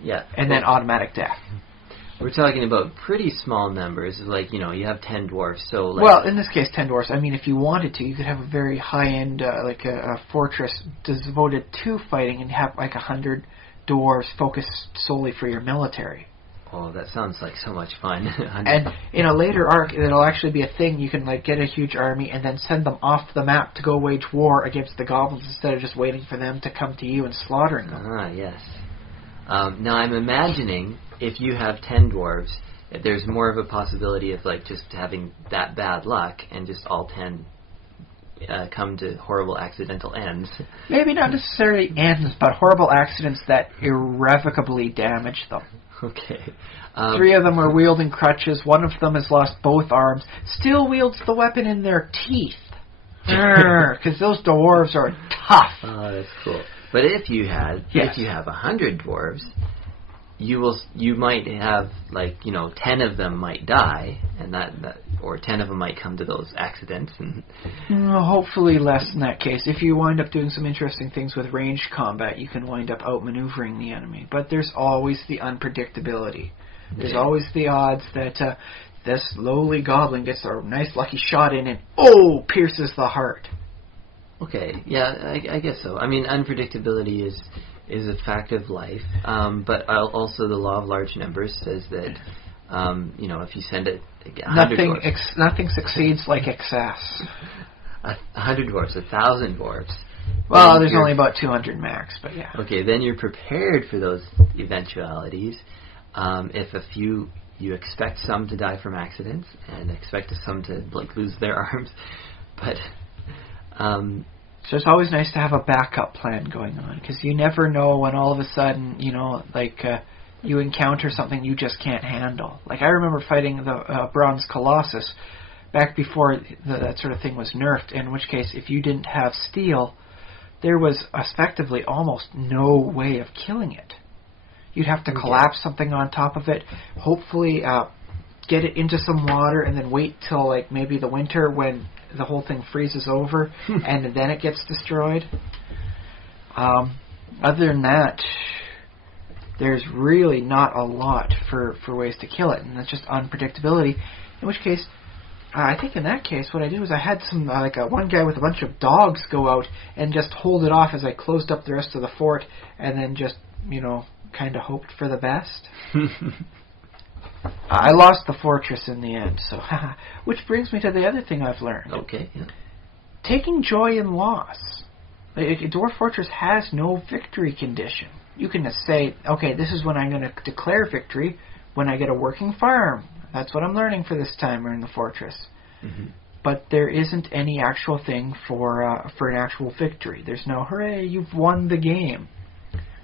Yeah. And then automatic death. We're talking about pretty small numbers, like, you have 10 dwarves, so... Like, well, in this case, 10 dwarves. I mean, if you wanted to, you could have a very high-end, like a fortress devoted to fighting and have, like, 100 dwarves focused solely for your military. Oh, that sounds like so much fun. And in a later arc, it'll actually be a thing. You can, like, get a huge army and then send them off the map to go wage war against the goblins instead of just waiting for them to come to you and slaughtering them. Ah, yes. Now, I'm imagining, if you have 10 dwarves, there's more of a possibility of, like, just having that bad luck and just all 10 come to horrible accidental ends. Maybe not necessarily ends, but horrible accidents that irrevocably damage them. Okay. 3 of them are wielding crutches. 1 of them has lost both arms. Still wields the weapon in their teeth. Because those dwarves are tough. Oh, that's cool. But if you have 100 dwarves, you might have, like, 10 of them might die, and that or 10 of them might come to those accidents, and hopefully less in that case. If you wind up doing some interesting things with ranged combat, you can wind up outmaneuvering the enemy. But there's always the unpredictability. There's always the odds that this lowly goblin gets a nice lucky shot in and pierces the heart. Okay, yeah, I guess so. I mean, unpredictability is a fact of life, but also the law of large numbers says that, if you send it, 100 dwarves, nothing succeeds like excess. 100 dwarves, 1,000 dwarves. Well, there's only about 200 max, but yeah. Okay, then you're prepared for those eventualities. If a few, you expect some to die from accidents, and expect some to, like, lose their arms, but... So it's always nice to have a backup plan going on, because you never know when all of a sudden, you encounter something you just can't handle. Like, I remember fighting the Bronze Colossus back before that sort of thing was nerfed, in which case, if you didn't have steel, there was effectively almost no way of killing it. You'd have to collapse something on top of it, hopefully get it into some water, and then wait till like maybe the winter when the whole thing freezes over, and then it gets destroyed. Other than that, there's really not a lot for ways to kill it, and that's just unpredictability. In which case, I think in that case, what I did was I had some one guy with a bunch of dogs go out and just hold it off as I closed up the rest of the fort, and then just kind of hoped for the best. I lost the fortress in the end, so which brings me to the other thing I've learned. Okay. Yeah. Taking joy in loss. A Dwarf Fortress has no victory condition. You can just say, okay, this is when I'm going to declare victory, when I get a working farm. That's what I'm learning for this time in the fortress. Mm-hmm. But there isn't any actual thing for an actual victory. There's no, hooray, you've won the game.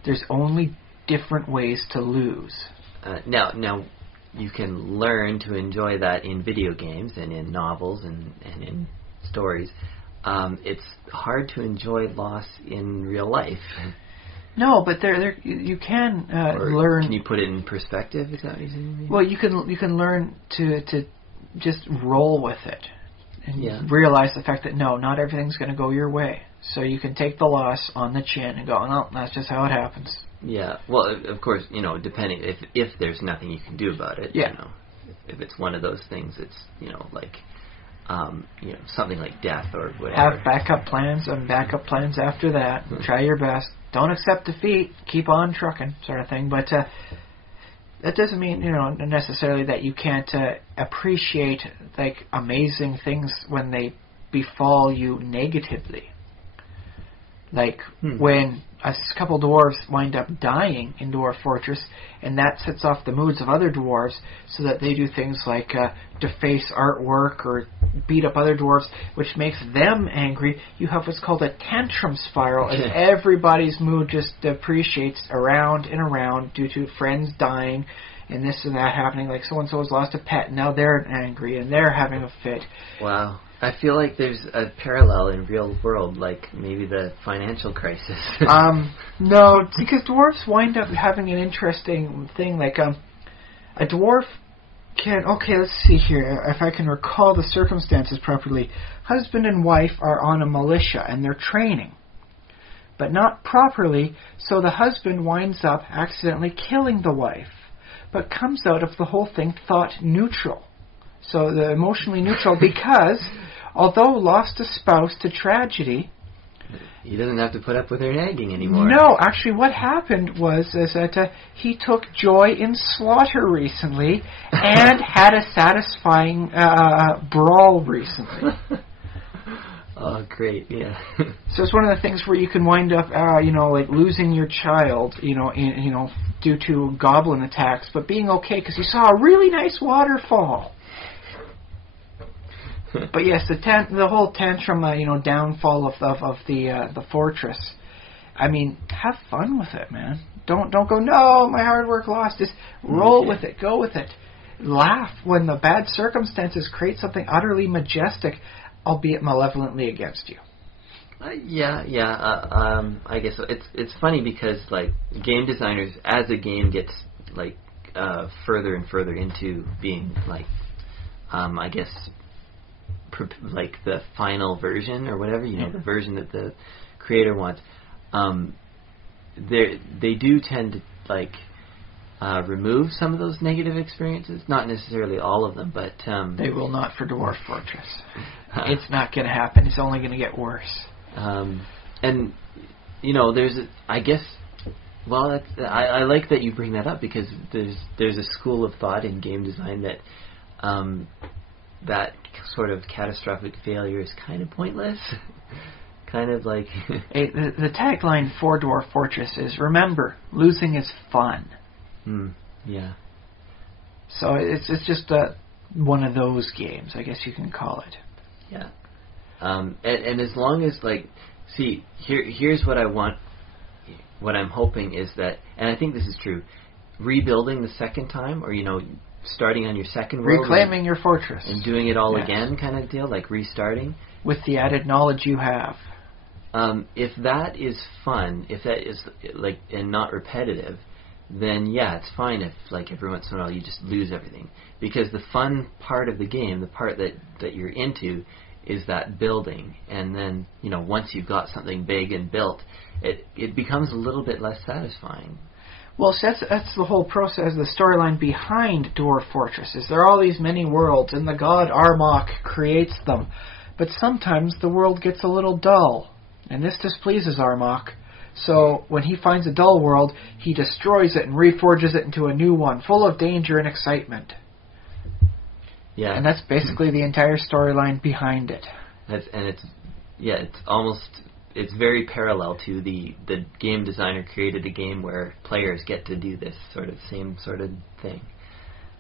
There's only different ways to lose. Now, you can learn to enjoy that in video games and in novels and in stories. It's hard to enjoy loss in real life. No, but there you can learn. Can you put it in perspective? Is that what you're saying? Well, you can learn to just roll with it and realize the fact that no, not everything's going to go your way. So you can take the loss on the chin and go, no, that's just how it happens. Yeah. Well, of course, depending if there's nothing you can do about it. Yeah. If it's one of those things, it's like. Something like death or whatever. Have backup plans and backup plans after that. Try your best. Don't accept defeat. Keep on trucking, sort of thing. But that doesn't mean necessarily that you can't appreciate like amazing things when they befall you negatively. Like when a couple dwarves wind up dying in Dwarf Fortress, and that sets off the moods of other dwarves so that they do things like deface artwork or beat up other dwarves, which makes them angry. You have what's called a tantrum spiral, and everybody's mood just depreciates around and around due to friends dying and this and that happening. Like so-and-so has lost a pet, and now they're angry, and they're having a fit. Wow. I feel like there's a parallel in real world, like maybe the financial crisis. No, because dwarves wind up having an interesting thing. Like a dwarf can. Okay, let's see here. If I can recall the circumstances properly, husband and wife are on a militia and they're training, but not properly. So the husband winds up accidentally killing the wife, but comes out of the whole thing thought neutral. So the emotionally neutral because, although lost a spouse to tragedy, he doesn't have to put up with her nagging anymore. No, actually what happened was that he took joy in slaughter recently and had a satisfying brawl recently. Oh, great, yeah. So it's one of the things where you can wind up, like losing your child, due to goblin attacks, but being okay because you saw a really nice waterfall. But yes, the whole tantrum, downfall of the fortress. I mean, have fun with it, man. Don't go, no, my hard work lost. Just roll with it, go with it. Laugh when the bad circumstances create something utterly majestic, albeit malevolently against you. I guess it's funny because like game designers, as a game gets like further and further into being like, I guess. Like the final version or whatever, the version that the creator wants. They do tend to like remove some of those negative experiences. Not necessarily all of them, but they will not for Dwarf Fortress. It's not going to happen. It's only going to get worse. And there's I like that you bring that up because there's a school of thought in game design that that sort of catastrophic failure is kind of pointless. Kind of like... the tagline for Dwarf Fortress is, remember, losing is fun. Yeah. So it's just one of those games, I guess you can call it. Yeah. And as long as, like... See, here's what I want... What I'm hoping is that... And I think this is true. Rebuilding the second time, or, starting on your second world, reclaiming your fortress and doing it all again, kind of deal, like restarting with the added knowledge you have. If that is fun, if that is like and not repetitive, then yeah, it's fine if like every once in a while you just lose everything, because the fun part of the game, the part that you're into, is that building, and then once you've got something big and built, it becomes a little bit less satisfying. Well, so that's the whole process, the storyline behind Dwarf Fortresses. There are all these many worlds, and the god Armok creates them. But sometimes the world gets a little dull, and this displeases Armok. So when he finds a dull world, he destroys it and reforges it into a new one, full of danger and excitement. Yeah. And that's basically the entire storyline behind it. It's very parallel to the game designer created a game where players get to do this same sort of thing.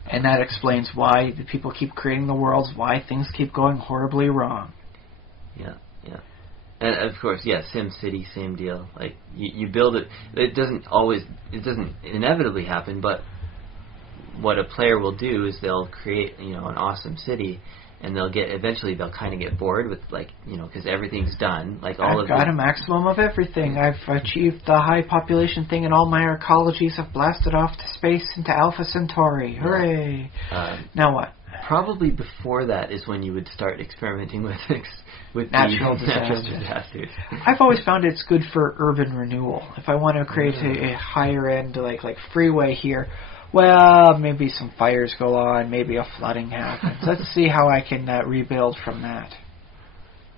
And that explains why the people keep creating the worlds, why things keep going horribly wrong. Yeah. And of course, SimCity, same deal. Like you build it, it doesn't inevitably happen, but what a player will do is they'll create an awesome city, and eventually they'll kind of get bored with because everything's done. Like I've got a maximum of everything. I've achieved the high population thing, and all my arcologies have blasted off to space into Alpha Centauri. Hooray! Now what? Probably before that is when you would start experimenting with natural disasters. I've always found it's good for urban renewal. If I want to create a higher end like freeway here, well, maybe some fires go on, maybe a flooding happens. Let's see how I can rebuild from that.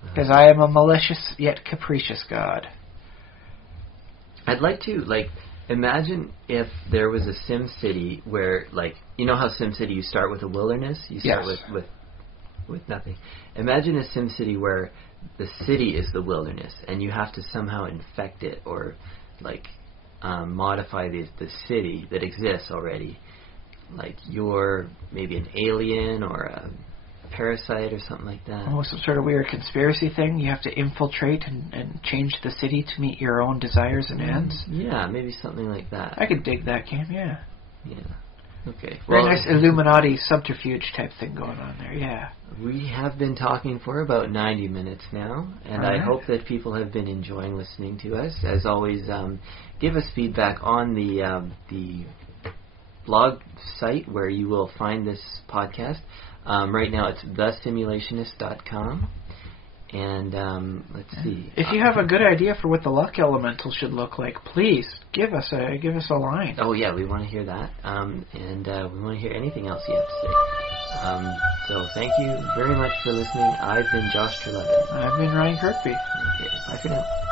Because I am a malicious yet capricious god. I'd like to, imagine if there was a SimCity where, how SimCity you start with a wilderness? You start with nothing. Imagine a SimCity where the city is the wilderness, and you have to somehow infect it or, modify the city that exists already. Like you're maybe an alien or a parasite or something like that. Oh, some sort of weird conspiracy thing. You have to infiltrate and change the city to meet your own desires and ends. Yeah, maybe something like that. I could dig that game, yeah. Yeah. Okay. Very nice Illuminati subterfuge type thing going on there, yeah. We have been talking for about 90 minutes now, and I hope that people have been enjoying listening to us. As always, give us feedback on the blog site where you will find this podcast. Right now it's thesimulationist.com. And let's see. If you have a good idea for what the luck elemental should look like, please give us a line. Oh yeah, we want to hear that, and we want to hear anything else you have to say. So thank you very much for listening. I've been Josh Treleaven. I've been Ryan Kirkby. Okay, bye for now.